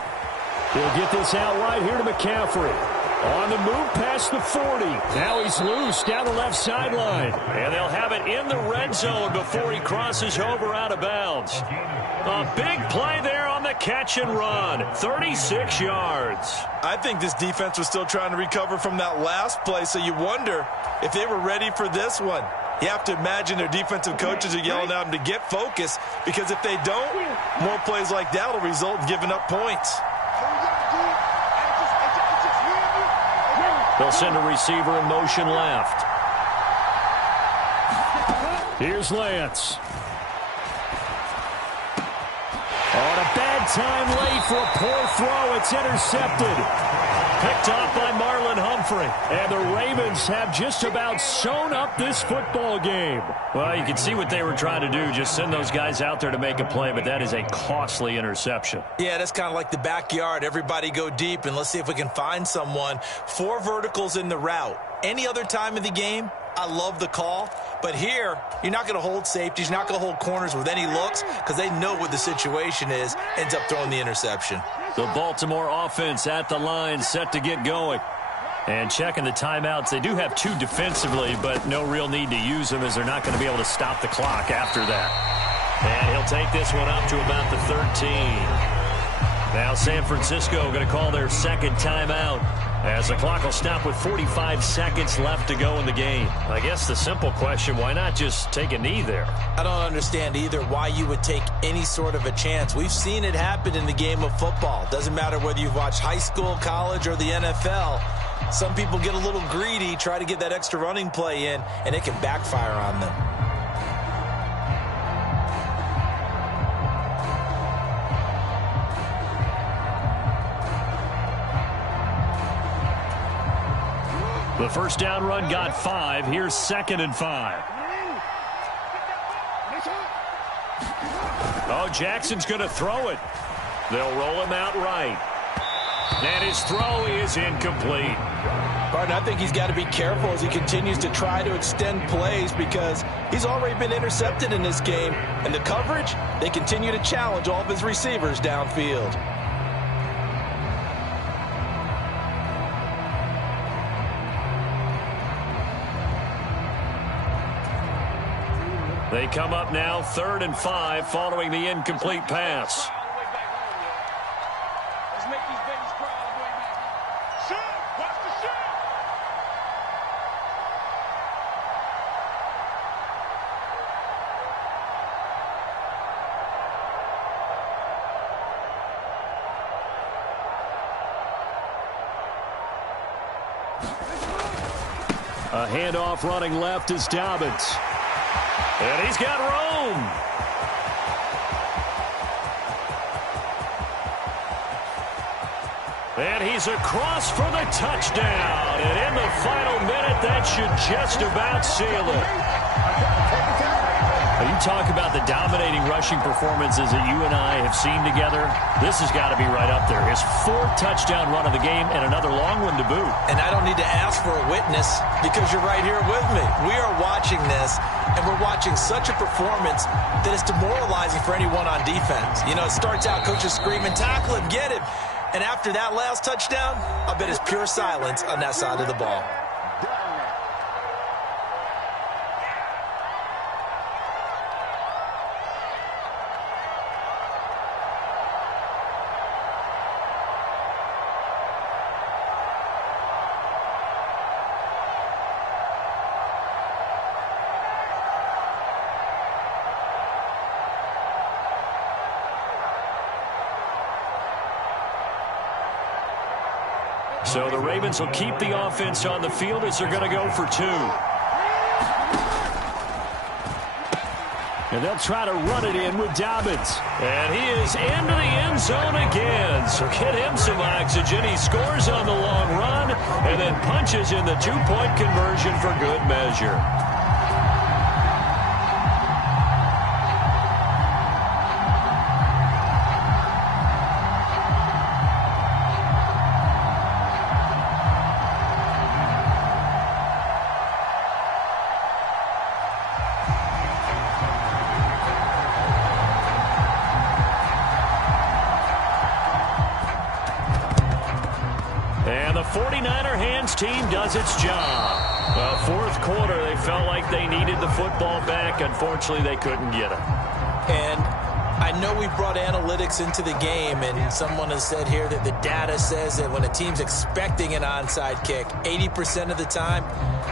He'll get this out right here to McCaffrey. On the move past the 40. Now he's loose down the left sideline. And they'll have it in the red zone before he crosses over out of bounds. A big play there on the catch and run. 36 yards. I think this defense was still trying to recover from that last play, so you wonder if they were ready for this one. You have to imagine their defensive coaches are yelling at them to get focused, because if they don't, more plays like that will result in giving up points. They'll send a receiver in motion left. Here's Lance. On a bad time late for a poor throw. It's intercepted. Picked off by Marlon Humphrey. And the Ravens have just about sewn up this football game. Well, you can see what they were trying to do. Just send those guys out there to make a play, but that is a costly interception. Yeah, that's kind of like the backyard. Everybody go deep, and let's see if we can find someone. 4 verticals in the route. Any other time of the game, I love the call. But here, you're not going to hold safeties. You're not going to hold corners with any looks, because they know what the situation is. Ends up throwing the interception. The Baltimore offense at the line, set to get going. And checking the timeouts. They do have 2 defensively, but no real need to use them, as they're not going to be able to stop the clock after that. And he'll take this one up to about the 13. Now San Francisco going to call their second timeout, as the clock will stop with 45 seconds left to go in the game. I guess the simple question, why not just take a knee there? I don't understand either why you would take any sort of a chance. We've seen it happen in the game of football. Doesn't matter whether you've watched high school, college, or the NFL. Some people get a little greedy, try to get that extra running play in, and it can backfire on them. The first down run got 5. Here's 2nd and 5. Oh, Jackson's going to throw it. They'll roll him out right. And his throw is incomplete. Barton, I think he's got to be careful as he continues to try to extend plays, because he's already been intercepted in this game. And the coverage, they continue to challenge all of his receivers downfield. They come up now 3rd and 5 following the incomplete pass. A handoff running left is Dobbins. And he's got room. And he's across for the touchdown. And in the final minute, that should just about seal it. You talk about the dominating rushing performances that you and I have seen together. This has got to be right up there. His 4th touchdown run of the game and another long one to boot. And I don't need to ask for a witness because you're right here with me. We are watching this, and we're watching such a performance that is demoralizing for anyone on defense. You know, it starts out coaches screaming, tackle him, get him. And after that last touchdown, I bet it's pure silence on that side of the ball. So the Ravens will keep the offense on the field as they're going to go for 2. And they'll try to run it in with Dobbins. And he is into the end zone again. So get him some oxygen. He scores on the long run and then punches in the 2-point conversion for good measure. And the 49er hands team does its job. 4th quarter, they felt like they needed the football back. Unfortunately, they couldn't get it. And I know we brought analytics into the game, and someone has said here that the data says that when a team's expecting an onside kick, 80% of the time,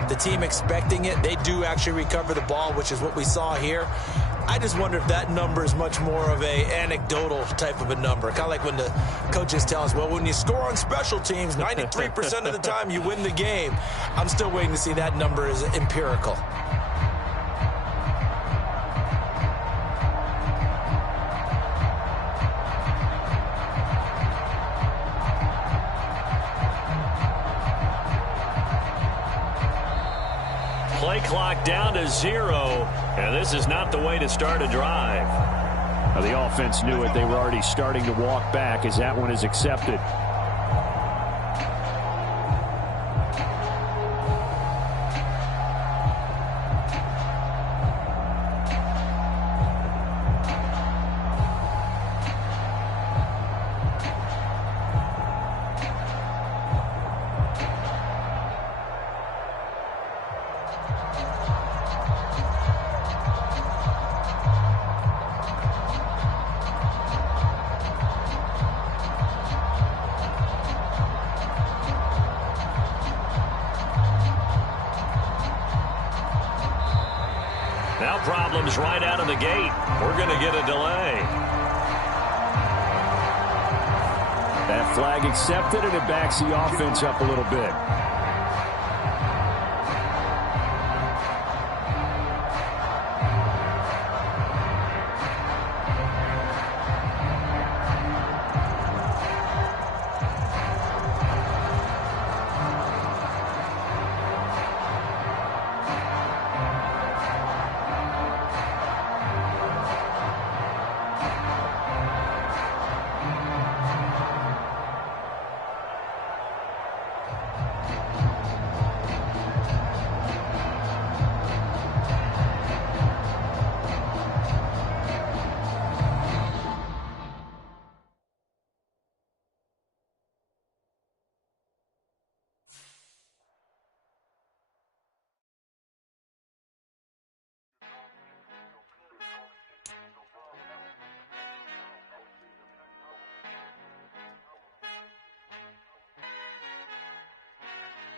the team expecting it, they do actually recover the ball, which is what we saw here. I just wonder if that number is much more of a anecdotal type of a number. Kind of like when the coaches tell us, well, when you score on special teams, 93% of the time you win the game. I'm still waiting to see that number is empirical. Play clock down to 0, and this is not the way to start a drive. Now, the offense knew it. They were already starting to walk back as that one is accepted. Now problems right out of the gate. We're going to get a delay. That flag accepted, and it backs the offense up a little bit.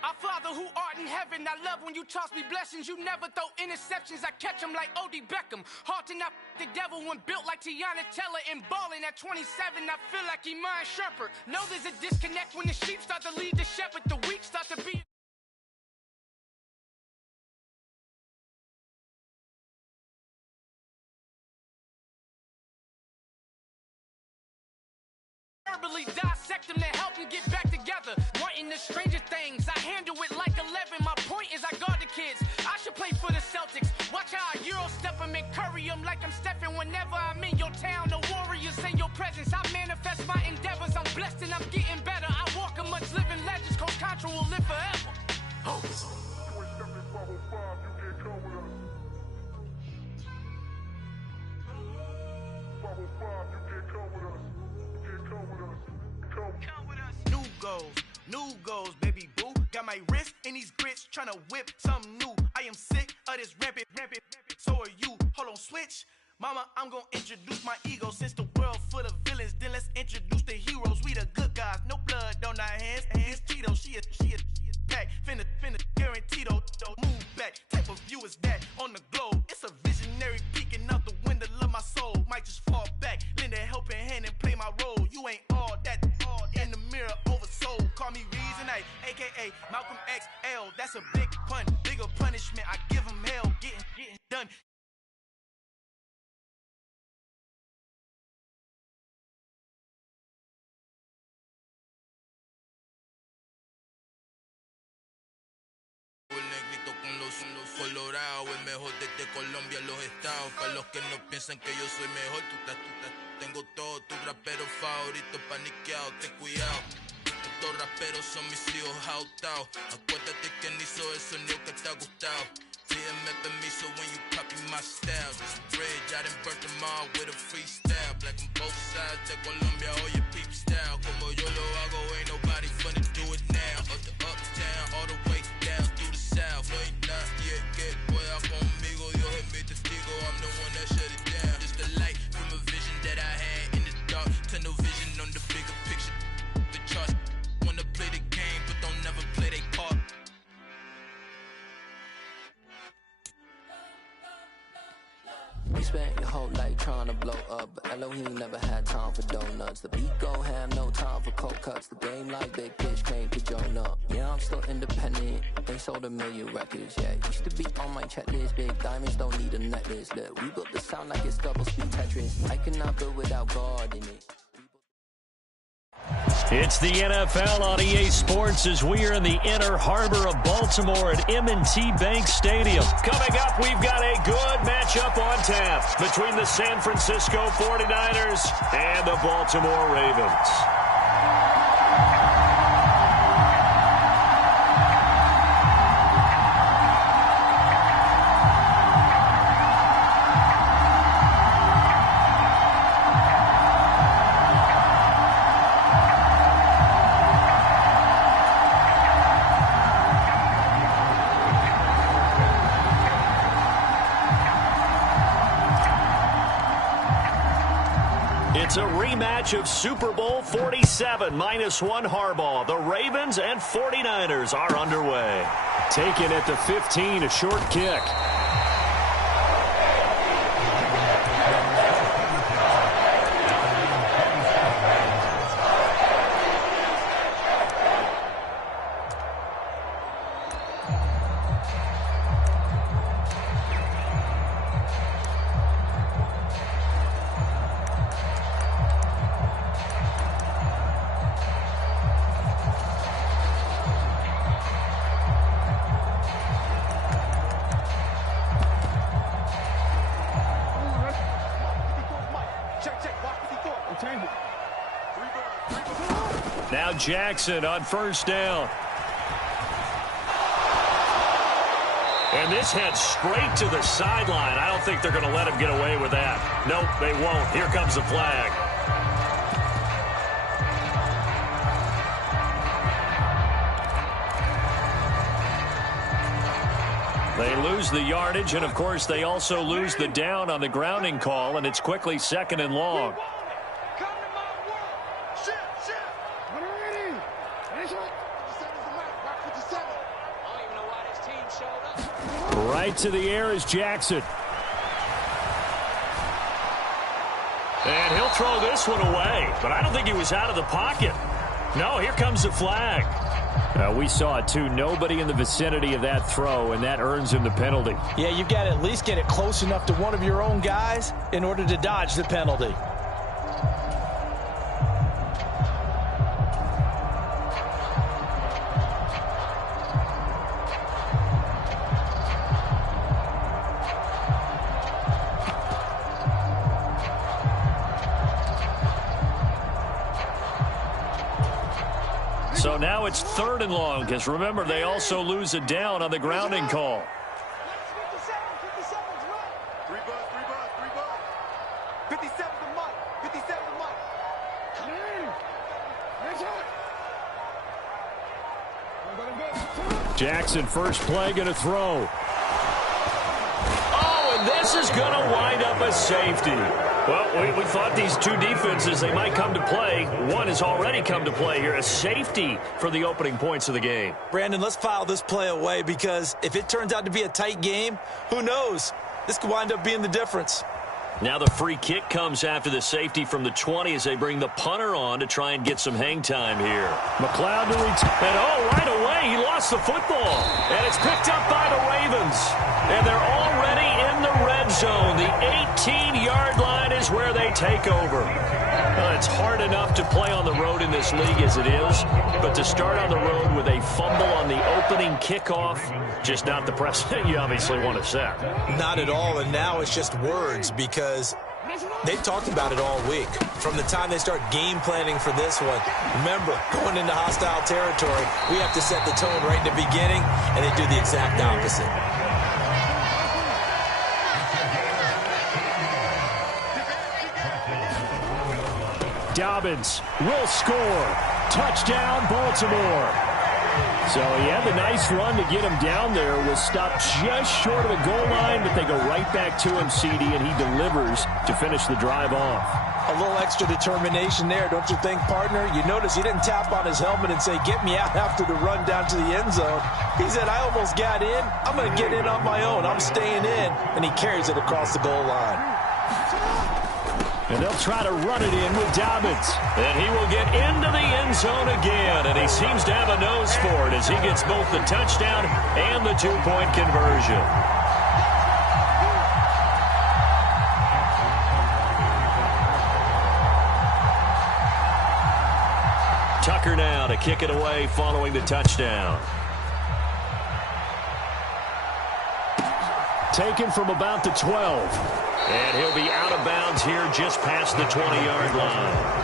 Our Father who art in heaven, I love when you toss me blessings. You never throw interceptions, I catch them like O.D. Beckham. Hard to not the devil when built like Tiana Teller and balling at 27. I feel like Iman Shumpert. Know there's a disconnect when the sheep start to lead the shepherd. The weak start to be Verbally dissect them to help them get back together. Wanting the stranger things, I handle it like 11. My point is I guard the kids. I should play for the Celtics. Watch how I Euro step them and curry them like I'm stepping. Whenever I'm in your town, the Warriors in your presence. I manifest my endeavors. I'm blessed and I'm getting better. I walk amongst living legends. Coach Contra will live forever. Oh. New goals, baby boo. Got my wrist in these grits, tryna whip something new. I am sick of this rampant. So are you. Hold on, switch. Mama, I'm gonna introduce my ego. Since the world full of villains, then let's introduce the heroes. We the good guys, no blood on our hands. It's Tito, she is back. Finna, guaranteed, move back. Type of view is that on the globe. It's a visionary peeking out the window of my soul. Might just fall back, lend a helping hand and play my role. You ain't all that in the mirror oversold. Call me Reason A, aka Malcolm XL. That's a big pun, bigger punishment. I give him hell, getting done. Colorado, el mejor desde Colombia, los estados. Para los que no piensan que yo soy mejor, tengo todo tus raperos favoritos paniqueados, ten cuidado. Estos raperos son mis hijos jautados. Acuérdate quién hizo el sonido que te ha gustado. Pídeme permiso when you copy my style. This bridge, I done burnt them all with a freestyle. Black on both sides de Colombia, oye peep style. Como yo lo hago, ain't nobody finna do it now. Up the uptown, all the way down through the south. No hay nadie que pueda conmigo, Dios es mi testigo. I'm the one that shut it down. Just the light from a vision that I had in the dark. Tunnel vision on the bigger picture. The charts wanna play the game, but don't never play their part. You spent your whole life trying to blow up, but Elohim never had time for donuts. The beat go ham, no time for cold cuts. The game like big pitch came to join up. Yeah, I'm still independent. They sold 1 million records, yeah. Used to be on my checklist. Big diamonds don't need a necklace. Look, we built the sound like it's double speed Tetris. I cannot build without God in it. It's the NFL on EA Sports as we are in the inner harbor of Baltimore at M&T Bank Stadium. Coming up, we've got a good matchup on tap between the San Francisco 49ers and the Baltimore Ravens. It's a rematch of Super Bowl 47, -1 Harbaugh. The Ravens and 49ers are underway. Taken at the 15, a short kick. Now Jackson on first down. And this heads straight to the sideline. I don't think they're going to let him get away with that. Nope, they won't. Here comes the flag. They lose the yardage, and, of course, they also lose the down on the grounding call, and it's quickly 2nd and long. Right to the air is Jackson. And he'll throw this one away, but I don't think he was out of the pocket. No, here comes the flag. We saw it, too. Nobody in the vicinity of that throw, and that earns him the penalty. Yeah, you've got to at least get it close enough to one of your own guys in order to dodge the penalty. So now it's 3rd and long, because remember, they also lose a down on the grounding call. 57 the mark. 57 the mark. Jackson, first play, going to throw. Oh, and this is going to wind up a safety. Well, we thought these two defenses, they might come to play. One has already come to play here, a safety for the opening points of the game. Brandon, let's file this play away, because if it turns out to be a tight game, who knows? This could wind up being the difference. Now the free kick comes after the safety from the 20 as they bring the punter on to try and get some hang time here. McLeod to return. And right away, he lost the football. And it's picked up by the Ravens. And they're already in the red zone. The 18-yard line is where they take over. Well, it's hard enough to play on the road in this league as it is, but to start on the road with a fumble on the opening kickoff, just not the precedent you obviously want to set. Not at all, and now it's just words, because they've talked about it all week. From the time they start game planning for this one, remember, going into hostile territory, we have to set the tone right in the beginning, and they do the exact opposite. Dobbins will score. Touchdown, Baltimore. So he had the nice run to get him down there, was stopped just short of the goal line, but they go right back to him, CD, and he delivers to finish the drive off. A little extra determination there, don't you think, partner? You notice he didn't tap on his helmet and say, get me out after the run down to the end zone. He said, I almost got in. I'm going to get in on my own. I'm staying in. And he carries it across the goal line. And they'll try to run it in with Dobbins. And he will get into the end zone again. And he seems to have a nose for it as he gets both the touchdown and the two-point conversion. Tucker now to kick it away following the touchdown. Taken from about the 12. And he'll be out of bounds here just past the 20-yard line.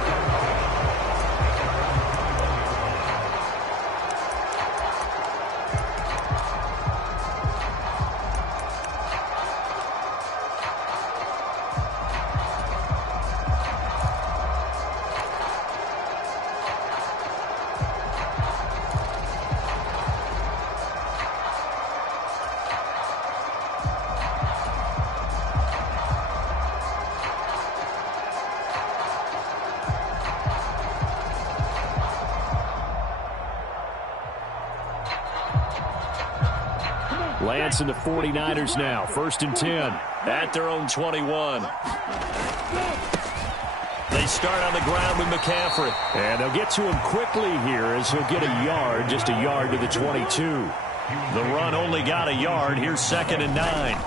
Lance and the 49ers now. 1st and 10 at their own 21. They start on the ground with McCaffrey. And they'll get to him quickly here as he'll get a yard, just a yard to the 22. The run only got a yard. Here's 2nd and 9.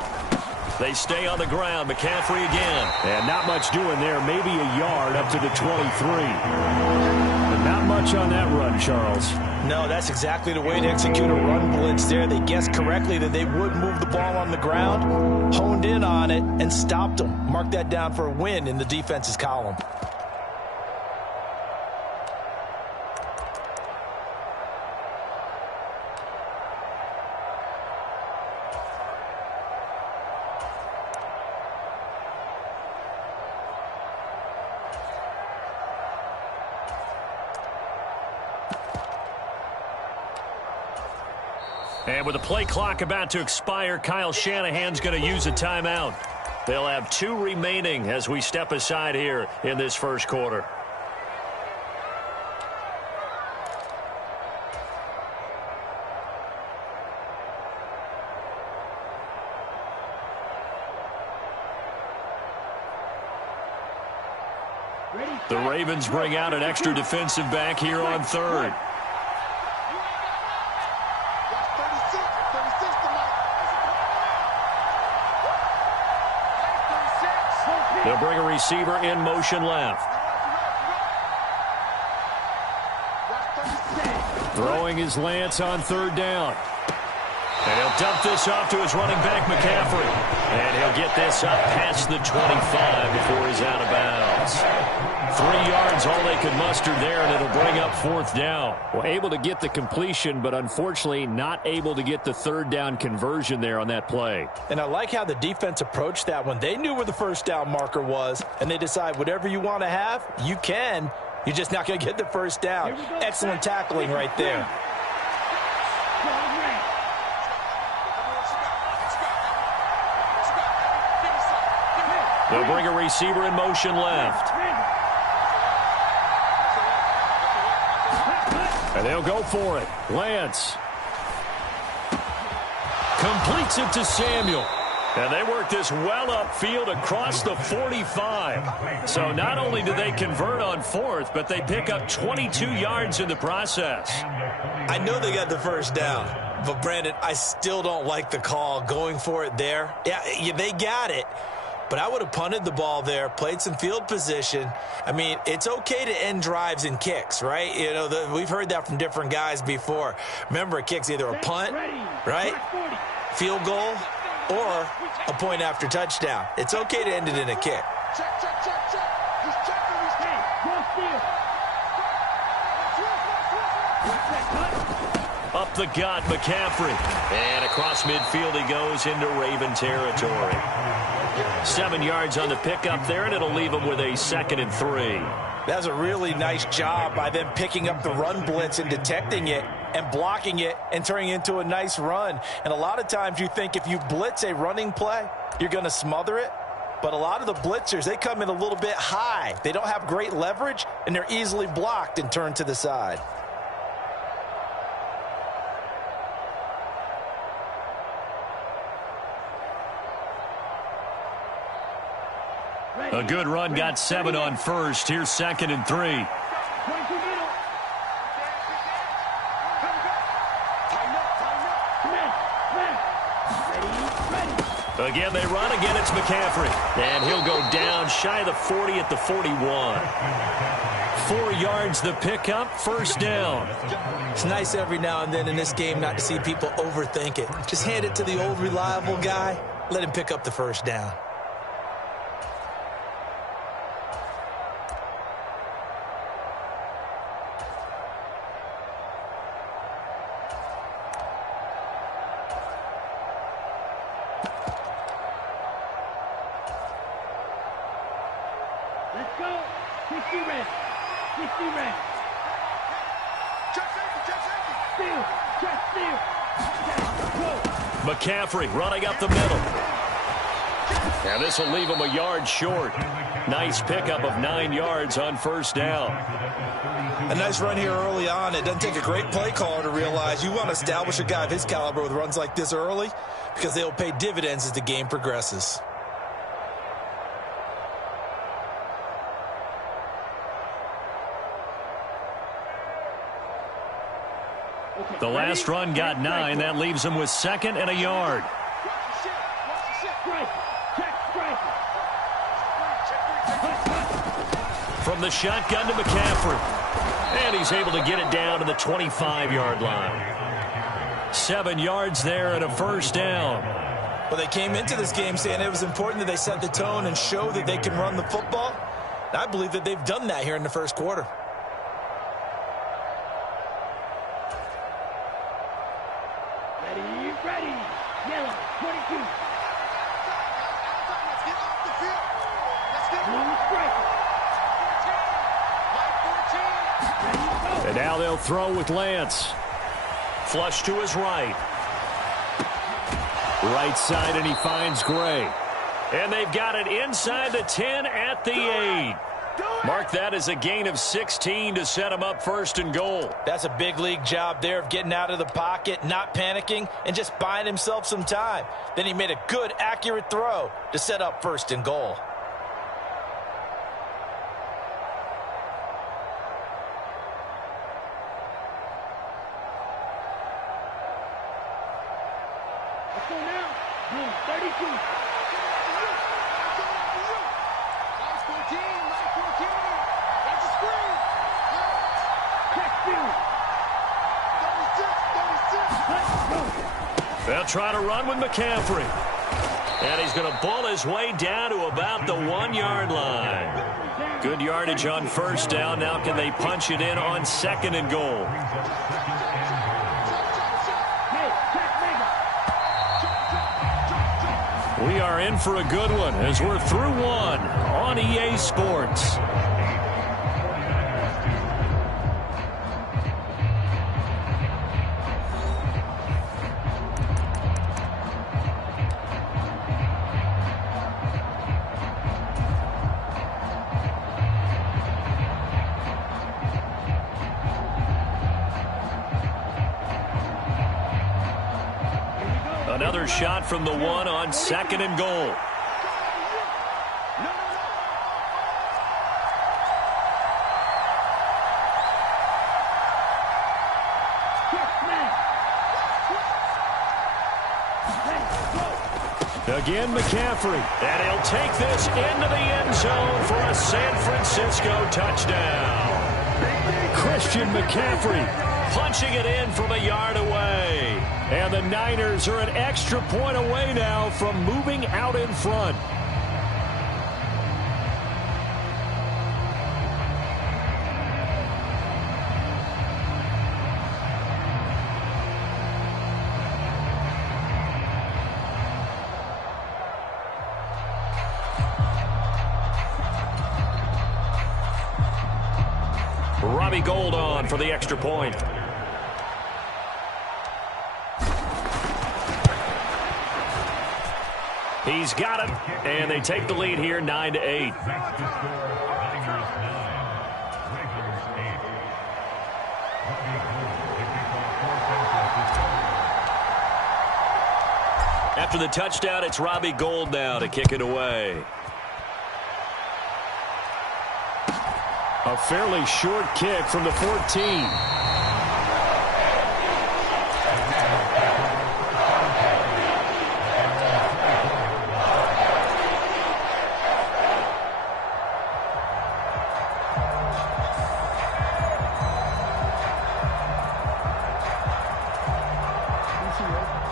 They stay on the ground. McCaffrey again. And not much doing there. Maybe a yard up to the 23. Not much on that run, Charles. No, that's exactly the way to execute a run blitz there. They guessed correctly that they would move the ball on the ground, honed in on it, and stopped them. Mark that down for a win in the defense's column. And with the play clock about to expire, Kyle Shanahan's going to use a timeout. They'll have 2 remaining as we step aside here in this first quarter. The Ravens bring out an extra defensive back here on 3rd. They'll bring a receiver in motion left. Throwing is Lance on 3rd down. And he'll dump this off to his running back, McCaffrey. And he'll get this up past the 25 before he's out of bounds. 3 yards yards, all they could muster there, and it'll bring up 4th down. Well, able to get the completion, but unfortunately not able to get the 3rd down conversion there on that play. And I like how the defense approached that one. They knew where the 1st down marker was, and they decide whatever you want to have, you can. You're just not going to get the 1st down. Excellent tackling right there. They'll bring a receiver in motion left. And they'll go for it. Lance completes it to Samuel. And they work this well upfield across the 45. So not only do they convert on 4th, but they pick up 22 yards in the process. I know they got the 1st down, but Brandon, I still don't like the call going for it there. Yeah, they got it. But I would have punted the ball there, played some field position. I mean, it's okay to end drives and kicks, right? You know, we've heard that from different guys before. Remember, a kick's either a punt, right, field goal, or a point after touchdown. It's okay to end it in a kick. Up the gut, McCaffrey. And across midfield he goes into Raven territory. 7 yards on the pickup there, and it'll leave him with a 2nd and 3. That's a really nice job by them picking up the run blitz and detecting it and blocking it and turning it into a nice run. And a lot of times you think if you blitz a running play, you're going to smother it. But a lot of the blitzers, they come in a little bit high. They don't have great leverage, and they're easily blocked and turned to the side. A good run, got 7 on 1st. Here's 2nd and 3. Again, they run. Again, it's McCaffrey. And he'll go down shy of the 40 at the 41. 4 yards the pickup, 1st down. It's nice every now and then in this game not to see people overthink it. Just hand it to the old reliable guy. Let him pick up the 1st down. McCaffrey running up the middle. And this will leave him a yard short. Nice pickup of 9 yards on 1st down. A nice run here early on. It doesn't take a great play caller to realize you want to establish a guy of his caliber with runs like this early because they'll pay dividends as the game progresses. The last run got 9. That leaves him with 2nd and a yard. From the shotgun to McCaffrey. And he's able to get it down to the 25-yard line. 7 yards there and a 1st down. Well, they came into this game saying it was important that they set the tone and show that they can run the football. And I believe that they've done that here in the 1st quarter. Ready. Yellow, 22. And now they'll throw with Lance. Flush to his right. Right side, and he finds Gray. And they've got it inside the 10 at the 8. Mark that as a gain of 16 to set him up 1st and goal. That's a big league job there of getting out of the pocket, not panicking, and just buying himself some time. Then he made a good, accurate throw to set up 1st and goal. Let's go now. 32. They'll try to run with McCaffrey. And he's going to bull his way down to about the 1-yard line. Good yardage on first down. Now can they punch it in on 2nd and goal? We are in for a good one as we're through one on EA Sports. Another shot from the one on 2nd and goal. Again, McCaffrey. And he'll take this into the end zone for a San Francisco touchdown. Christian McCaffrey punching it in from a yard away. And the Niners are an extra point away now from moving out in front. Robbie Gould on for the extra point. He's got it, and they take the lead here 9-8. After the touchdown, it's Robbie Gould now to kick it away. A fairly short kick from the 14.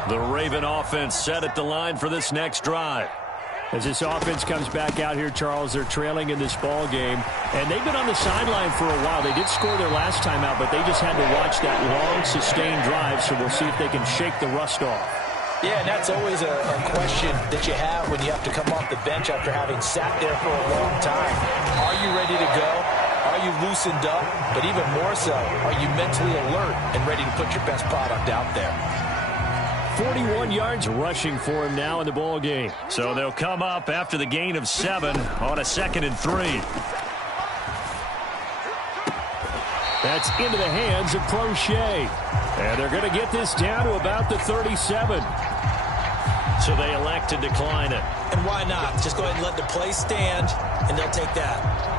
The Raven offense set at the line for this next drive. As this offense comes back out here, Charles, they're trailing in this ball game, and they've been on the sideline for a while. They did score their last time out, but they just had to watch that long, sustained drive, so we'll see if they can shake the rust off. Yeah, and that's always a question that you have when you have to come off the bench after having sat there for a long time. Are you ready to go? Are you loosened up? But even more so, are you mentally alert and ready to put your best product out there? 41 yards rushing for him now in the ball game. So they'll come up after the gain of 7 on a 2nd and 3. That's into the hands of Prochet. And they're going to get this down to about the 37. So they elect to decline it. And why not? Just go ahead and let the play stand, and they'll take that.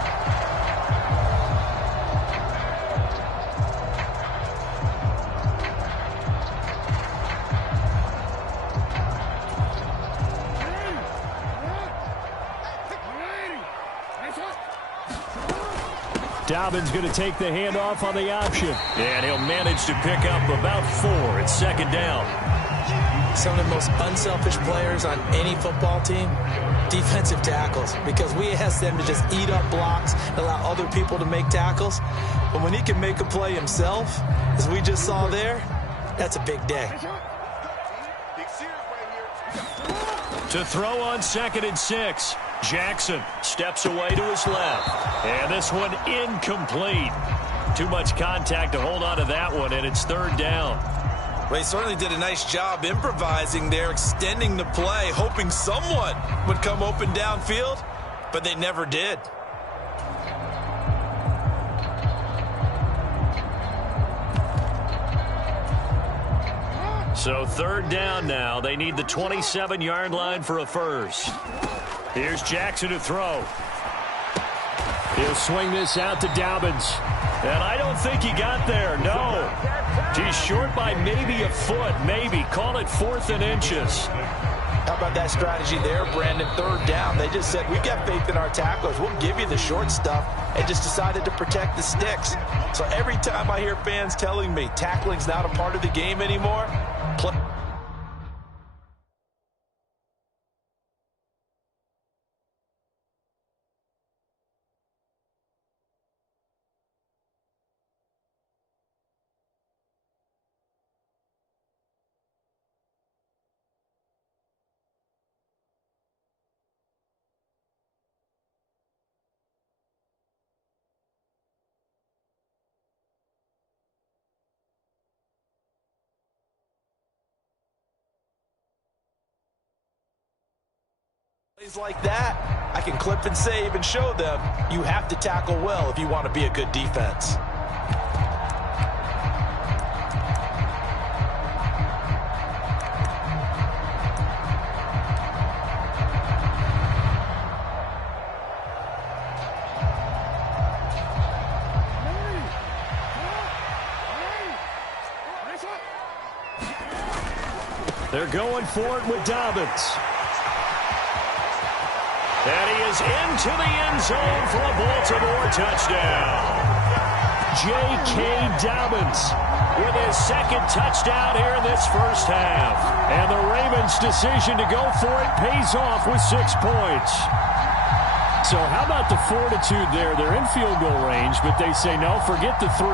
Dobbins going to take the handoff on the option. And he'll manage to pick up about 4. It's 2nd down. Some of the most unselfish players on any football team, defensive tackles, because we ask them to just eat up blocks and allow other people to make tackles. But when he can make a play himself, as we just saw there, that's a big day. To throw on 2nd and 6. Jackson steps away to his left. And this one incomplete. Too much contact to hold on to that one, and it's 3rd down. Well, he certainly did a nice job improvising there, extending the play, hoping someone would come open downfield, but they never did. So 3rd down now. They need the 27-yard line for a first. Here's Jackson to throw. He'll swing this out to Dobbins. And I don't think he got there, no. He's short by maybe a foot, maybe. Call it 4th and inches. How about that strategy there, Brandon? 3rd down. They just said, we've got faith in our tacklers. We'll give you the short stuff, and just decided to protect the sticks. So every time I hear fans telling me tackling's not a part of the game anymore, Plays like that, I can clip and save and show them you have to tackle well if you want to be a good defense. They're going for it with Dobbins. And he is into the end zone for a Baltimore touchdown. J.K. Dobbins with his second touchdown here in this first half. And the Ravens' decision to go for it pays off with 6 points. So how about the fortitude there? They're in field goal range, but they say, no, forget the 3.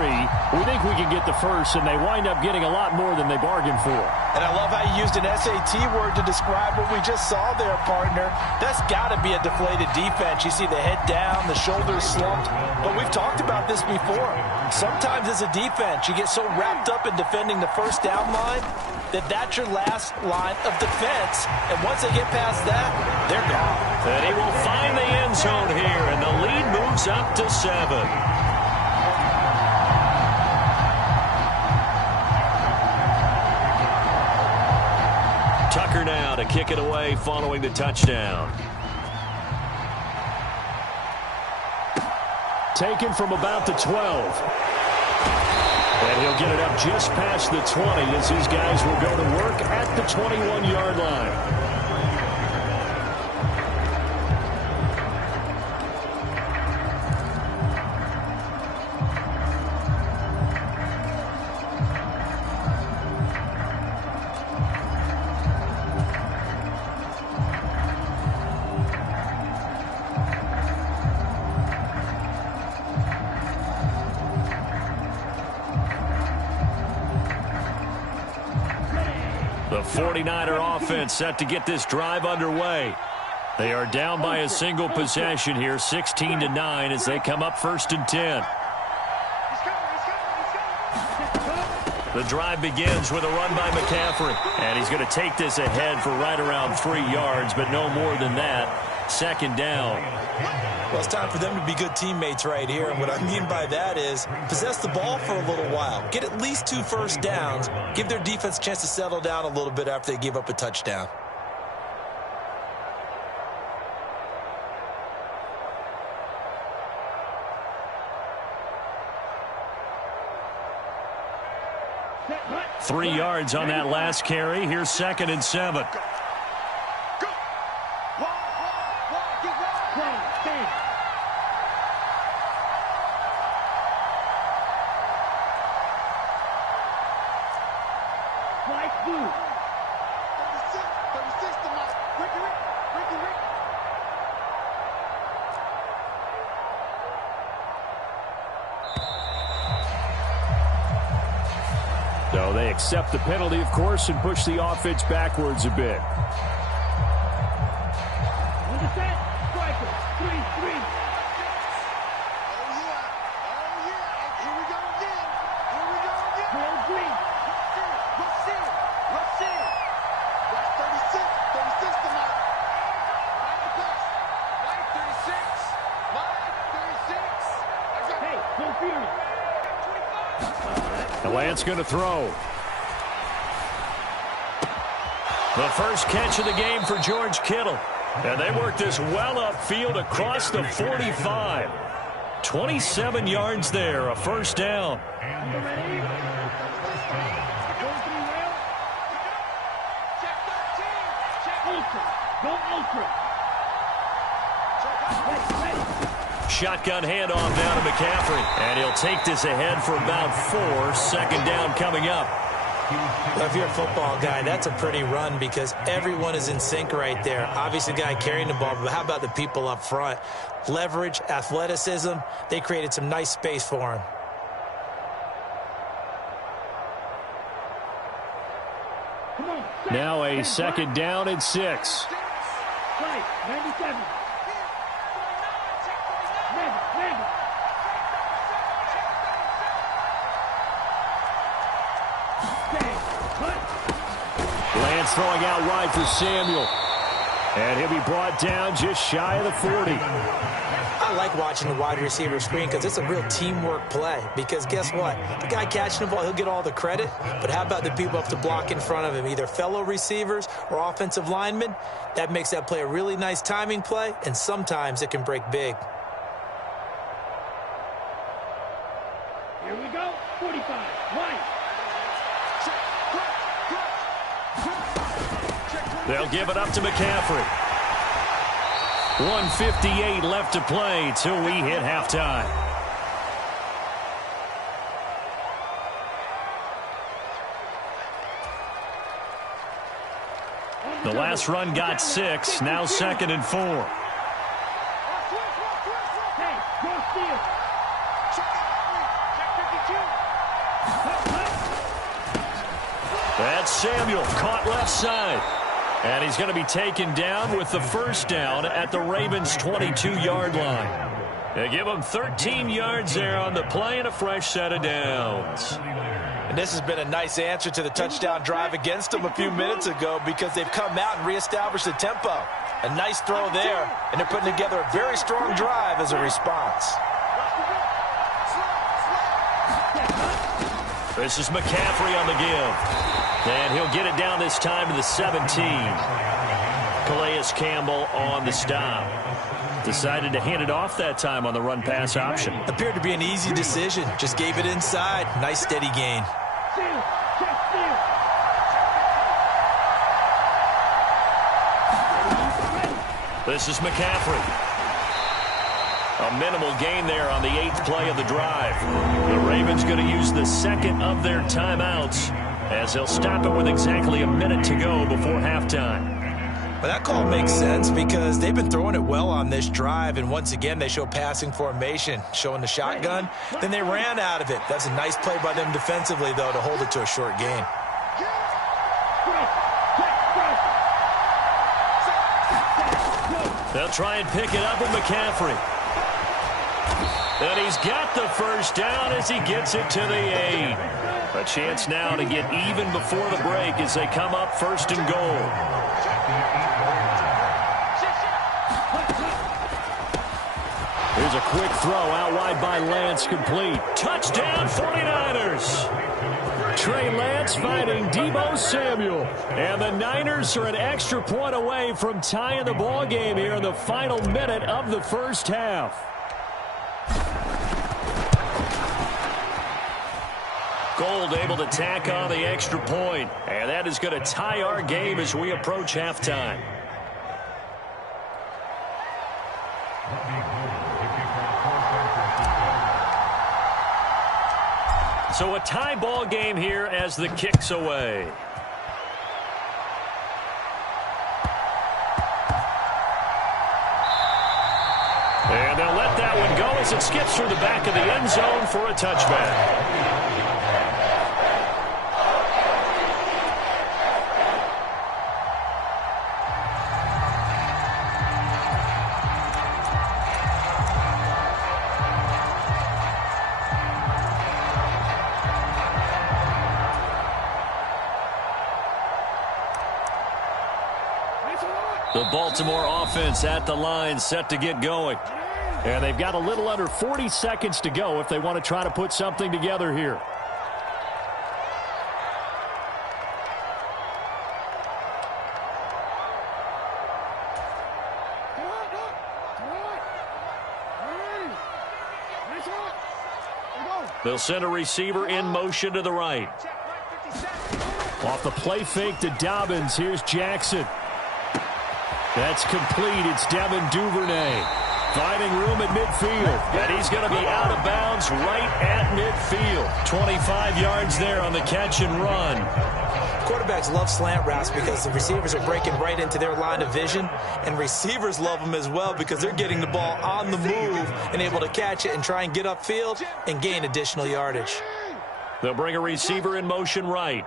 We think we can get the first, and they wind up getting a lot more than they bargained for. And I love how you used an SAT word to describe what we just saw there, partner. That's got to be a deflated defense. You see the head down, the shoulders slumped. But we've talked about this before. Sometimes as a defense, you get so wrapped up in defending the first down line that that's your last line of defense. And once they get past that, they're gone. And he will find the end zone here, and the lead moves up to 7. Tucker now to kick it away following the touchdown. Taken from about the 12. And he'll get it up just past the 20 as these guys will go to work at the 21-yard line. The 49er offense set to get this drive underway. They are down by a single possession here, 16-9 as they come up 1st and 10. The drive begins with a run by McCaffrey. And he's going to take this ahead for right around 3 yards, but no more than that. 2nd down. Well, it's time for them to be good teammates right here. And what I mean by that is possess the ball for a little while. Get at least 2 first downs. Give their defense a chance to settle down a little bit after they give up a touchdown. Three yards on that last carry. Here's 2nd and 7. So they accept the penalty, of course, and push the offense backwards a bit. Lance going to throw. The first catch of the game for George Kittle. And they work this well upfield across the 45. 27 yards there, a first down. Shotgun handoff down to McCaffrey. And he'll take this ahead for about 4. 2nd down coming up. Well, if you're a football guy, that's a pretty run because everyone is in sync right there. Obviously, the guy carrying the ball, but how about the people up front? Leverage, athleticism, they created some nice space for him. Now a 2nd down and 6. 97. Lance throwing out wide for Samuel. And he'll be brought down just shy of the 40. I like watching the wide receiver screen because it's a real teamwork play. Because guess what? The guy catching the ball, he'll get all the credit. But how about the people up to block in front of him, either fellow receivers or offensive linemen? That makes that play a really nice timing play, and sometimes it can break big. Here we go. 45. Right. They'll give it up to McCaffrey. 1:58 left to play till we hit halftime. The last run got 6, now 2nd and 4. Hey, go steal. That's Samuel, caught left side. And he's going to be taken down with the first down at the Ravens' 22-yard line. They give him 13 yards there on the play and a fresh set of downs. And this has been a nice answer to the touchdown drive against them a few minutes ago because they've come out and reestablished the tempo. A nice throw there, and they're putting together a very strong drive as a response. This is McCaffrey on the give. And he'll get it down this time to the 17. Calais Campbell on the stop. Decided to hand it off that time on the run-pass option. Appeared to be an easy decision. Just gave it inside. Nice steady gain. This is McCaffrey. A minimal gain there on the 8th play of the drive. The Ravens going to use the second of their timeouts as they'll stop it with exactly a minute to go before halftime. Well, that call makes sense because they've been throwing it well on this drive, and once again they show passing formation, showing the shotgun. Then they ran out of it. That's a nice play by them defensively, though, to hold it to a short gain. They'll try and pick it up with McCaffrey. And he's got the first down as he gets it to the 8. A chance now to get even before the break as they come up 1st and goal. Here's a quick throw out wide by Lance, complete. Touchdown 49ers. Trey Lance fighting Deebo Samuel. And the Niners are an extra point away from tying the ball game here in the final minute of the first half. Gold able to tack on the extra point. And that is going to tie our game as we approach halftime. So a tie ball game here as the kick's away. And they'll let that one go as it skips through the back of the end zone for a touchback. The Baltimore offense at the line set to get going. And they've got a little under 40 seconds to go if they want to try to put something together here. They'll send a receiver in motion to the right. Off the play fake to Dobbins, here's Jackson. That's complete. It's Devin Duvernay finding room at midfield. And he's going to be out of bounds right at midfield. 25 yards there on the catch and run. Quarterbacks love slant routes because the receivers are breaking right into their line of vision. And receivers love them as well because they're getting the ball on the move and able to catch it and try and get upfield and gain additional yardage. They'll bring a receiver in motion right.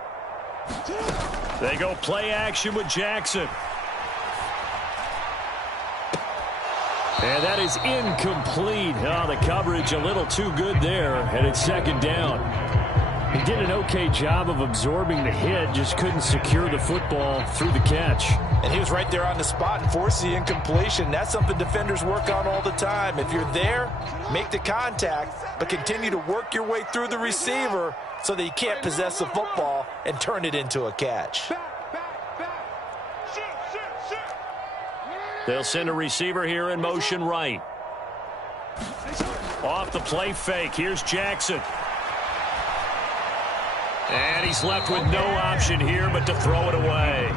They go play action with Jackson. And that is incomplete. Oh, the coverage a little too good there, and it's 2nd down. He did an okay job of absorbing the hit, just couldn't secure the football through the catch. And he was right there on the spot and forced the incompletion. That's something defenders work on all the time. If you're there, make the contact, but continue to work your way through the receiver so that you can't possess the football and turn it into a catch. They'll send a receiver here in motion right. Off the play fake. Here's Jackson. And he's left with no option here but to throw it away.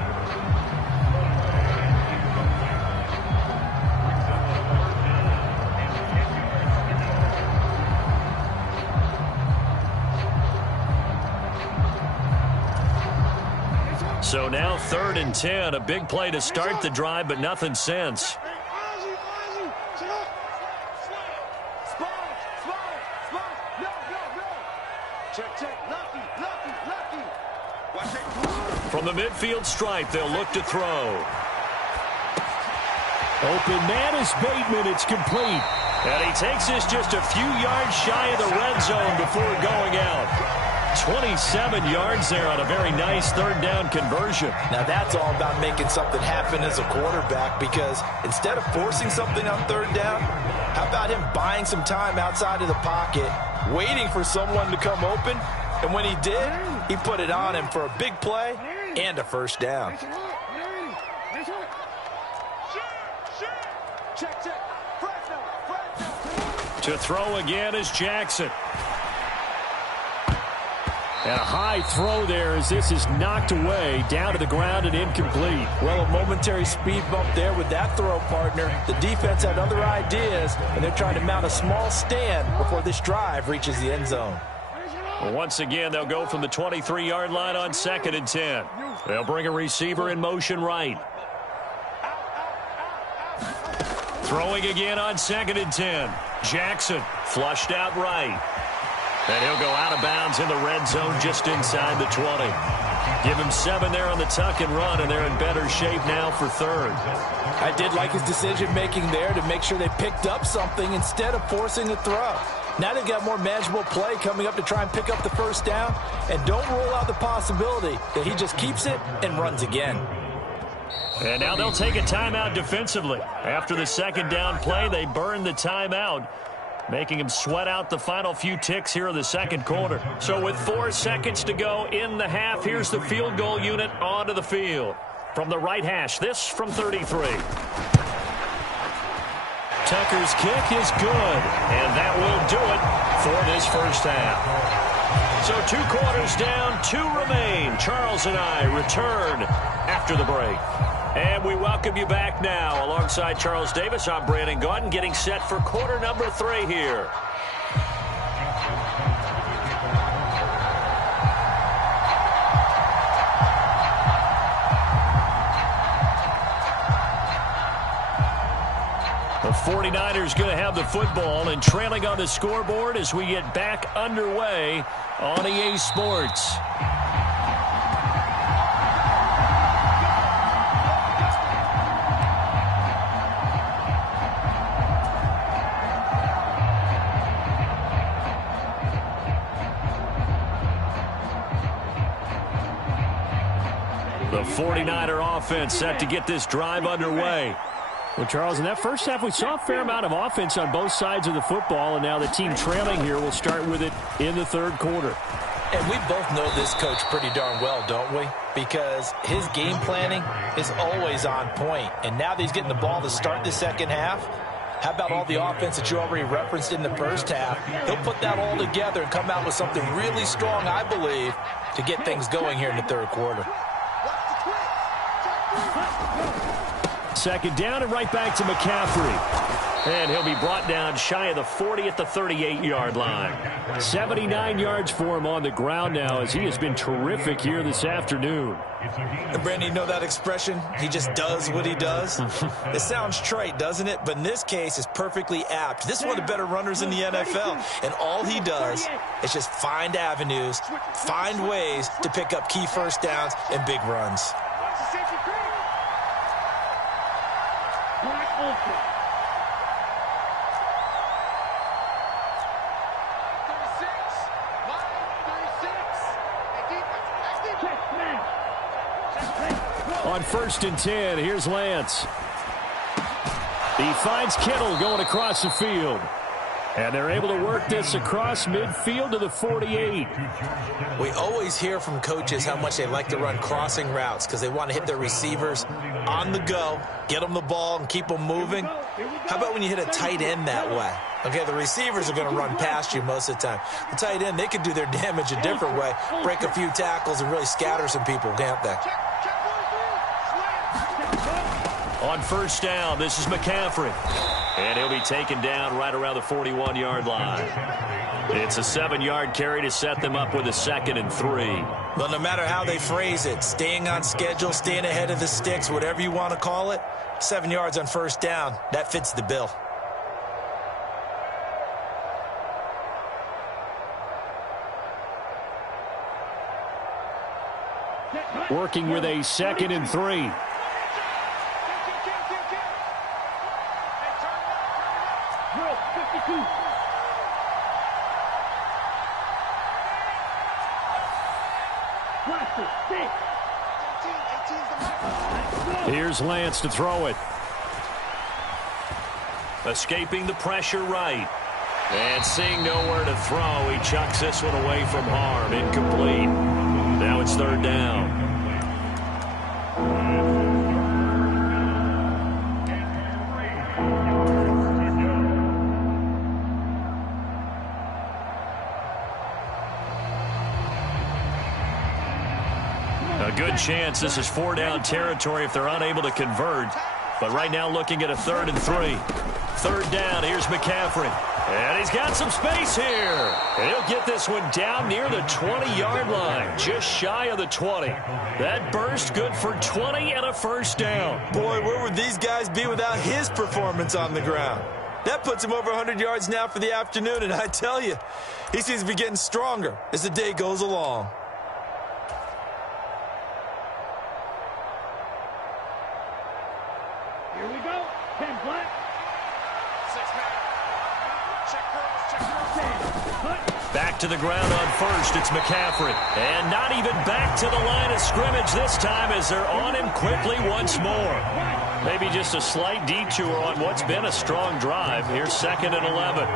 So now 3rd and 10. A big play to start the drive, but nothing since. From the midfield stripe, they'll look to throw. Open man is Bateman. It's complete. And he takes this just a few yards shy of the red zone before going out. 27 yards there on a very nice 3rd down conversion. Now that's all about making something happen as a quarterback, because instead of forcing something on 3rd down, how about him buying some time outside of the pocket, waiting for someone to come open, and when he did, he put it on him for a big play and a 1st down. To throw again is Jackson. And a high throw there as this is knocked away, down to the ground and incomplete. Well, a momentary speed bump there with that throw, partner. The defense had other ideas, and they're trying to mount a small stand before this drive reaches the end zone. Well, once again, they'll go from the 23-yard line on 2nd and 10. They'll bring a receiver in motion right. Throwing again on 2nd and 10. Jackson flushed out right. And he'll go out of bounds in the red zone just inside the 20. Give him 7 there on the tuck and run, and they're in better shape now for 3rd. I did like his decision-making there to make sure they picked up something instead of forcing a throw. Now they've got more manageable play coming up to try and pick up the 1st down, and don't rule out the possibility that he just keeps it and runs again. And now they'll take a timeout defensively. After the 2nd down play, they burn the timeout, making him sweat out the final few ticks here in the 2nd quarter. So with 4 seconds to go in the half, here's the field goal unit onto the field. From the right hash, this from 33. Tucker's kick is good, and that will do it for this 1st half. So 2 quarters down, 2 remain. Charles and I return after the break. And we welcome you back now. Alongside Charles Davis, I'm Brandon Gaudin, getting set for quarter number 3 here. The 49ers going to have the football and trailing on the scoreboard as we get back underway on EA Sports. The 49er offense set to get this drive underway. Well, Charles, in that 1st half, we saw a fair amount of offense on both sides of the football, and now the team trailing here will start with it in the 3rd quarter. And we both know this coach pretty darn well, don't we? Because his game planning is always on point. And now that he's getting the ball to start the 2nd half, how about all the offense that you already referenced in the 1st half? He'll put that all together and come out with something really strong, I believe, to get things going here in the 3rd quarter. 2nd down and right back to McCaffrey. And he'll be brought down shy of the 40 at the 38-yard line. 79 yards for him on the ground now as he has been terrific here this afternoon. And Brandon, you know that expression? He just does what he does? It sounds trite, doesn't it? But in this case, it's perfectly apt. This is one of the better runners in the NFL. And all he does is just find avenues, find ways to pick up key 1st downs and big runs. On 1st and 10, here's Lance. He finds Kittle going across the field. And they're able to work this across midfield to the 48. We always hear from coaches how much they like to run crossing routes because they want to hit their receivers on the go, get them the ball, and keep them moving. How about when you hit a tight end that way? Okay, the receivers are going to run past you most of the time. The tight end, they can do their damage a different way, break a few tackles, and really scatter some people, can't they? On 1st down, this is McCaffrey. And he'll be taken down right around the 41-yard line. It's a 7-yard carry to set them up with a 2nd and 3. Well, no matter how they phrase it, staying on schedule, staying ahead of the sticks, whatever you want to call it, 7 yards on 1st down, that fits the bill. Working with a 2nd and 3. Here's Lance to throw it. Escaping the pressure right. And seeing nowhere to throw, he chucks this one away from harm. Incomplete. Now it's 3rd down. A good chance this is 4-down territory if they're unable to convert. But right now looking at a 3rd and 3. 3rd down, here's McCaffrey. And he's got some space here. And he'll get this one down near the 20-yard line, just shy of the 20. That burst good for 20 and a 1st down. Boy, where would these guys be without his performance on the ground? That puts him over 100 yards now for the afternoon, and I tell you, he seems to be getting stronger as the day goes along. Here we go. 10 flat. 6-man. Check curls. Back to the ground on 1st. It's McCaffrey. And not even back to the line of scrimmage this time as they're on him quickly once more. Maybe just a slight detour on what's been a strong drive. Here's 2nd and 11.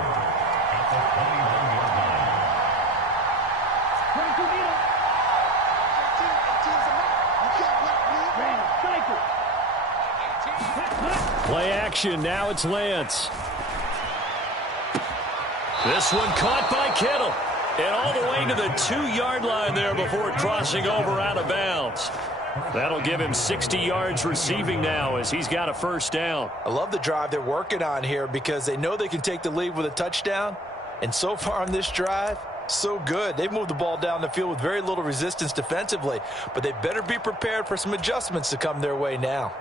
Play action. Now it's Lance. This one caught by Kittle. And all the way to the 2-yard line there before crossing over out of bounds. That'll give him 60 yards receiving now as he's got a 1st down. I love the drive they're working on here because they know they can take the lead with a touchdown. And so far on this drive, so good. They've moved the ball down the field with very little resistance defensively. But they better be prepared for some adjustments to come their way now.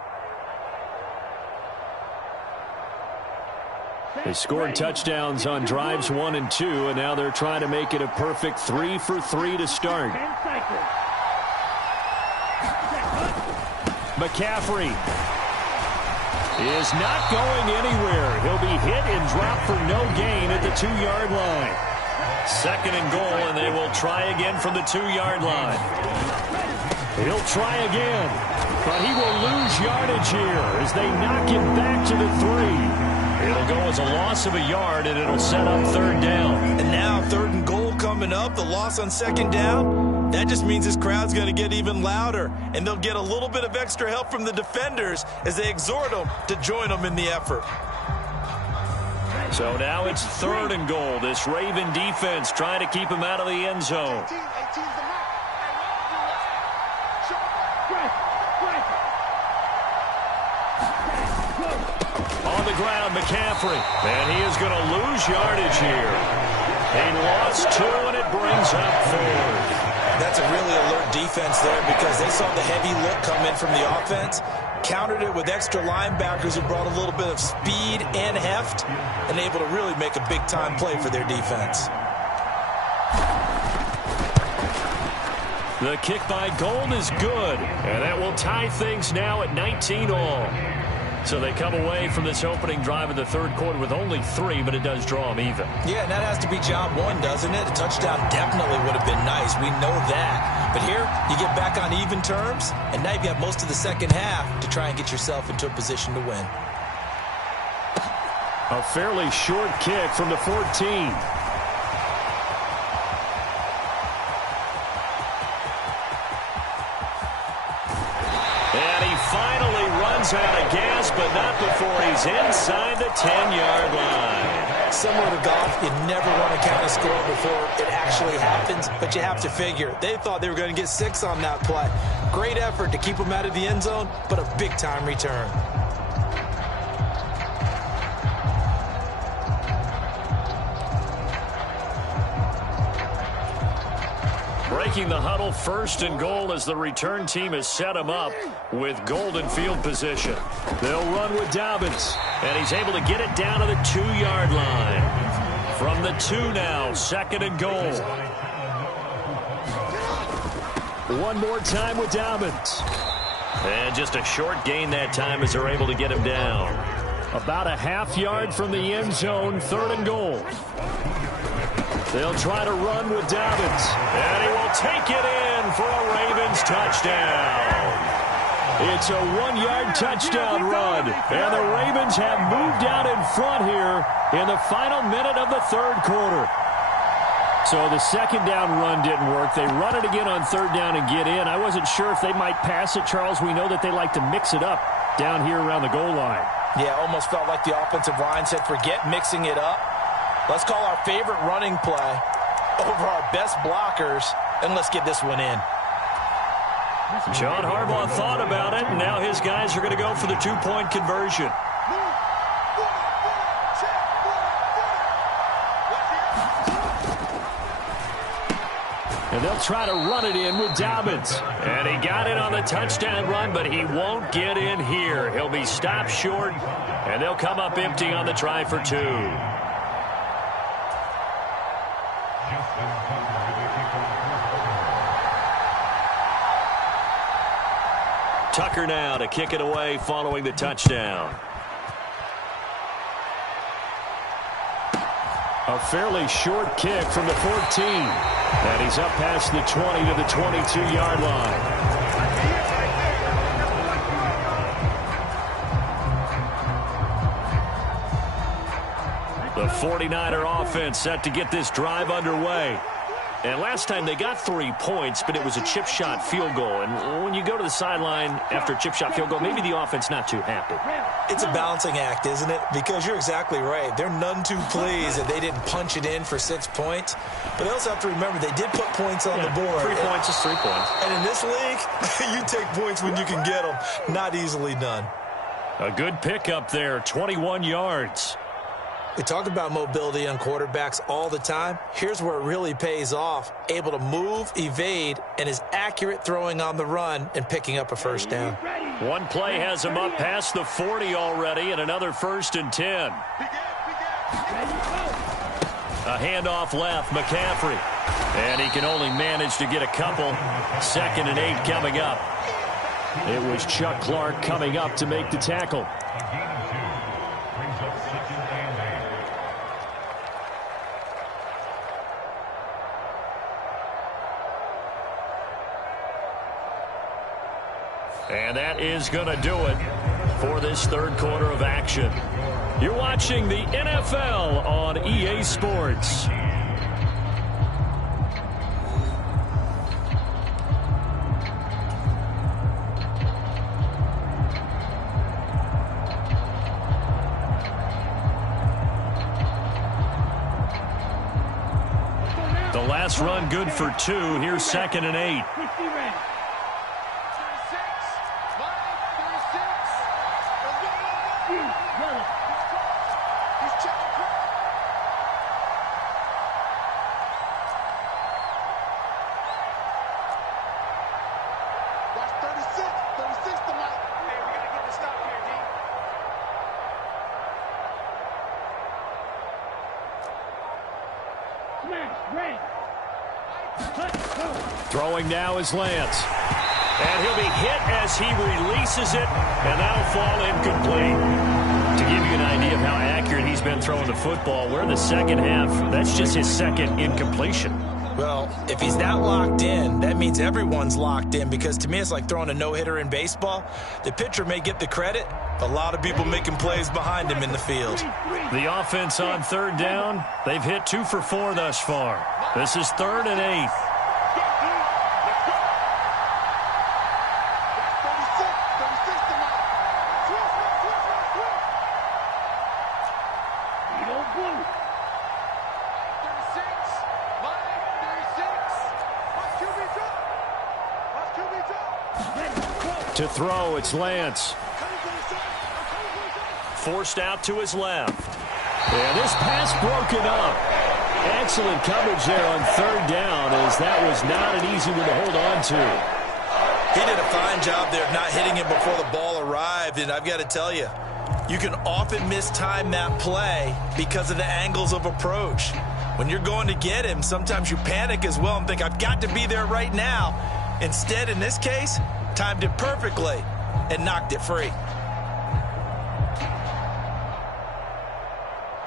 They scored touchdowns on drives 1 and 2, and now they're trying to make it a perfect 3 for 3 to start. McCaffrey is not going anywhere. He'll be hit and dropped for no gain at the 2-yard line. 2nd and goal, and they will try again from the 2-yard line. He'll try again, but he will lose yardage here as they knock him back to the 3. It'll go as a loss of a yard, and it'll set up 3rd down. And now 3rd and goal coming up, the loss on 2nd down. That just means this crowd's going to get even louder, and they'll get a little bit of extra help from the defenders as they exhort them to join them in the effort. So now it's 3rd and goal. This Raven defense trying to keep him out of the end zone. On the ground, McCaffrey. And he is going to lose yardage here. He lost 2, and it brings up 4th. That's a really alert defense there because they saw the heavy look come in from the offense, countered it with extra linebackers who brought a little bit of speed and heft, and able to really make a big-time play for their defense. The kick by Gold is good, and that will tie things now at 19 all. So they come away from this opening drive in the third quarter with only 3, but it does draw them even. Yeah, and that has to be job one, doesn't it? A touchdown definitely would have been nice. We know that. But here, you get back on even terms, and now you've got most of the second half to try and get yourself into a position to win. A fairly short kick from the 14. Finally runs out of gas, but not before he's inside the 10-yard line. Similar to golf, you never want to count a score before it actually happens, but you have to figure. They thought they were going to get 6 on that play. Great effort to keep them out of the end zone, but a big-time return. Breaking the huddle, 1st and goal as the return team has set him up with golden field position. They'll run with Dobbins, and he's able to get it down to the 2-yard line. From the 2 now, 2nd and goal. One more time with Dobbins. And just a short gain that time as they're able to get him down. About a half-yard from the end zone, 3rd and goal. They'll try to run with Dobbins, and he will take it in for a Ravens touchdown. It's a 1-yard touchdown run, and the Ravens have moved out in front here in the final minute of the third quarter. So the second down run didn't work. They run it again on 3rd down and get in. I wasn't sure if they might pass it, Charles. We know that they like to mix it up down here around the goal line. Yeah, almost felt like the offensive line said, forget mixing it up. Let's call our favorite running play over our best blockers, and let's get this one in. John Harbaugh thought about it, and now his guys are going to go for the 2-point conversion. And they'll try to run it in with Dobbins. And he got it on the touchdown run, but he won't get in here. He'll be stopped short, and they'll come up empty on the try for 2. Tucker now to kick it away following the touchdown. A fairly short kick from the 14. And he's up past the 20 to the 22-yard line. The 49er offense set to get this drive underway. And last time they got 3 points, but it was a chip shot field goal. And when you go to the sideline after a chip shot field goal, maybe the offense not too happy. It's a balancing act, isn't it? Because you're exactly right. They're none too pleased that they didn't punch it in for 6 points. But they also have to remember they did put points on the board. 3 points is 3 points. And in this league, you take points when you can get them. Not easily done. A good pickup there, 21 yards. We talk about mobility on quarterbacks all the time. Here's where it really pays off. Able to move, evade, and is accurate throwing on the run and picking up a 1st down. One play has him up past the 40 already, and another 1st and 10. A handoff left, McCaffrey. And he can only manage to get a couple. 2nd and 8 coming up. It was Chuck Clark coming up to make the tackle. And that is going to do it for this third quarter of action. You're watching the NFL on EA Sports. The last run good for 2. Here's 2nd and 8. Throwing now is Lance. And he'll be hit as he releases it, and that'll fall incomplete. To give you an idea of how accurate he's been throwing the football, we're in the second half. That's just his second incompletion. Well, if he's not locked in, that means everyone's locked in, because to me it's like throwing a no-hitter in baseball. The pitcher may get the credit, a lot of people making plays behind him in the field. The offense on third down, they've hit 2 for 4 thus far. This is 3rd and 8. To throw, it's Lance. Forced out to his left. And this pass broken up. Excellent coverage there on third down, as that was not an easy one to hold on to. He did a fine job there of not hitting him before the ball arrived, and I've got to tell you, you can often mistime that play because of the angles of approach. When you're going to get him, sometimes you panic as well and think, I've got to be there right now. Instead, in this case, timed it perfectly and knocked it free.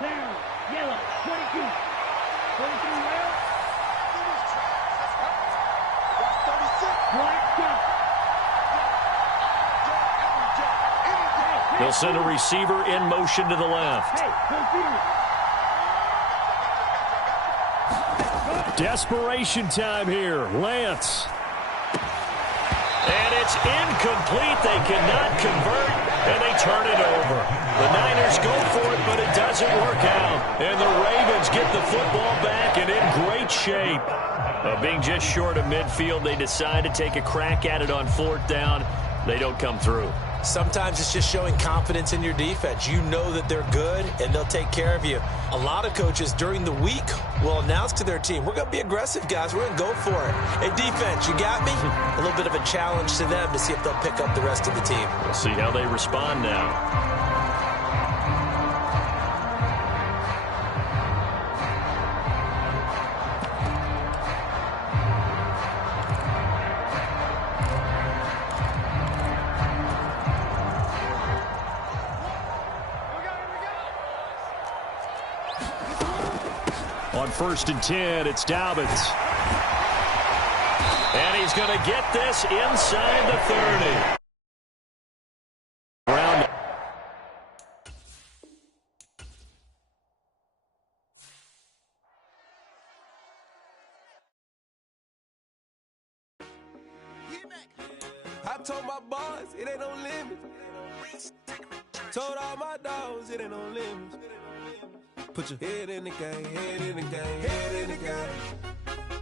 Down, yellow, 22. 23 red. Black stop. They'll send a receiver in motion to the left. Desperation time here. Lance. And it's incomplete. They cannot convert, and they turn it over. The Niners go for it, but it doesn't work out. And the Ravens get the football back and in great shape. Being just short of midfield, they decide to take a crack at it on 4th down. They don't come through. Sometimes it's just showing confidence in your defense. You know that they're good, and they'll take care of you. A lot of coaches during the week will announce to their team, we're going to be aggressive, guys. We're going to go for it. Hey, defense, you got me? A little bit of a challenge to them to see if they'll pick up the rest of the team. We'll see how they respond now. On 1st and 10, it's Dobbins. And he's going to get this inside the 30. Round. I told my boys it ain't no limit. Told all my dogs it ain't no limit. Put your head in the game, head in the game, head in the game.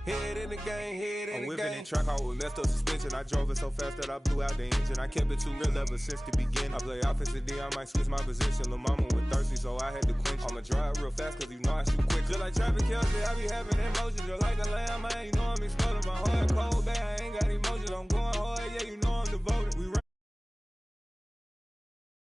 Head in the game, head in the game. I'm whipping in track out with messed up suspension. I drove it so fast that I blew out the engine. I kept it too real ever since the beginning. I play offensive D, I might switch my position. Lil' mama was thirsty, so I had to quench. I'ma drive real fast, cause you know I shoot quick. Just like traffic kills it, I be having emotions. Just like a lamb, man, you know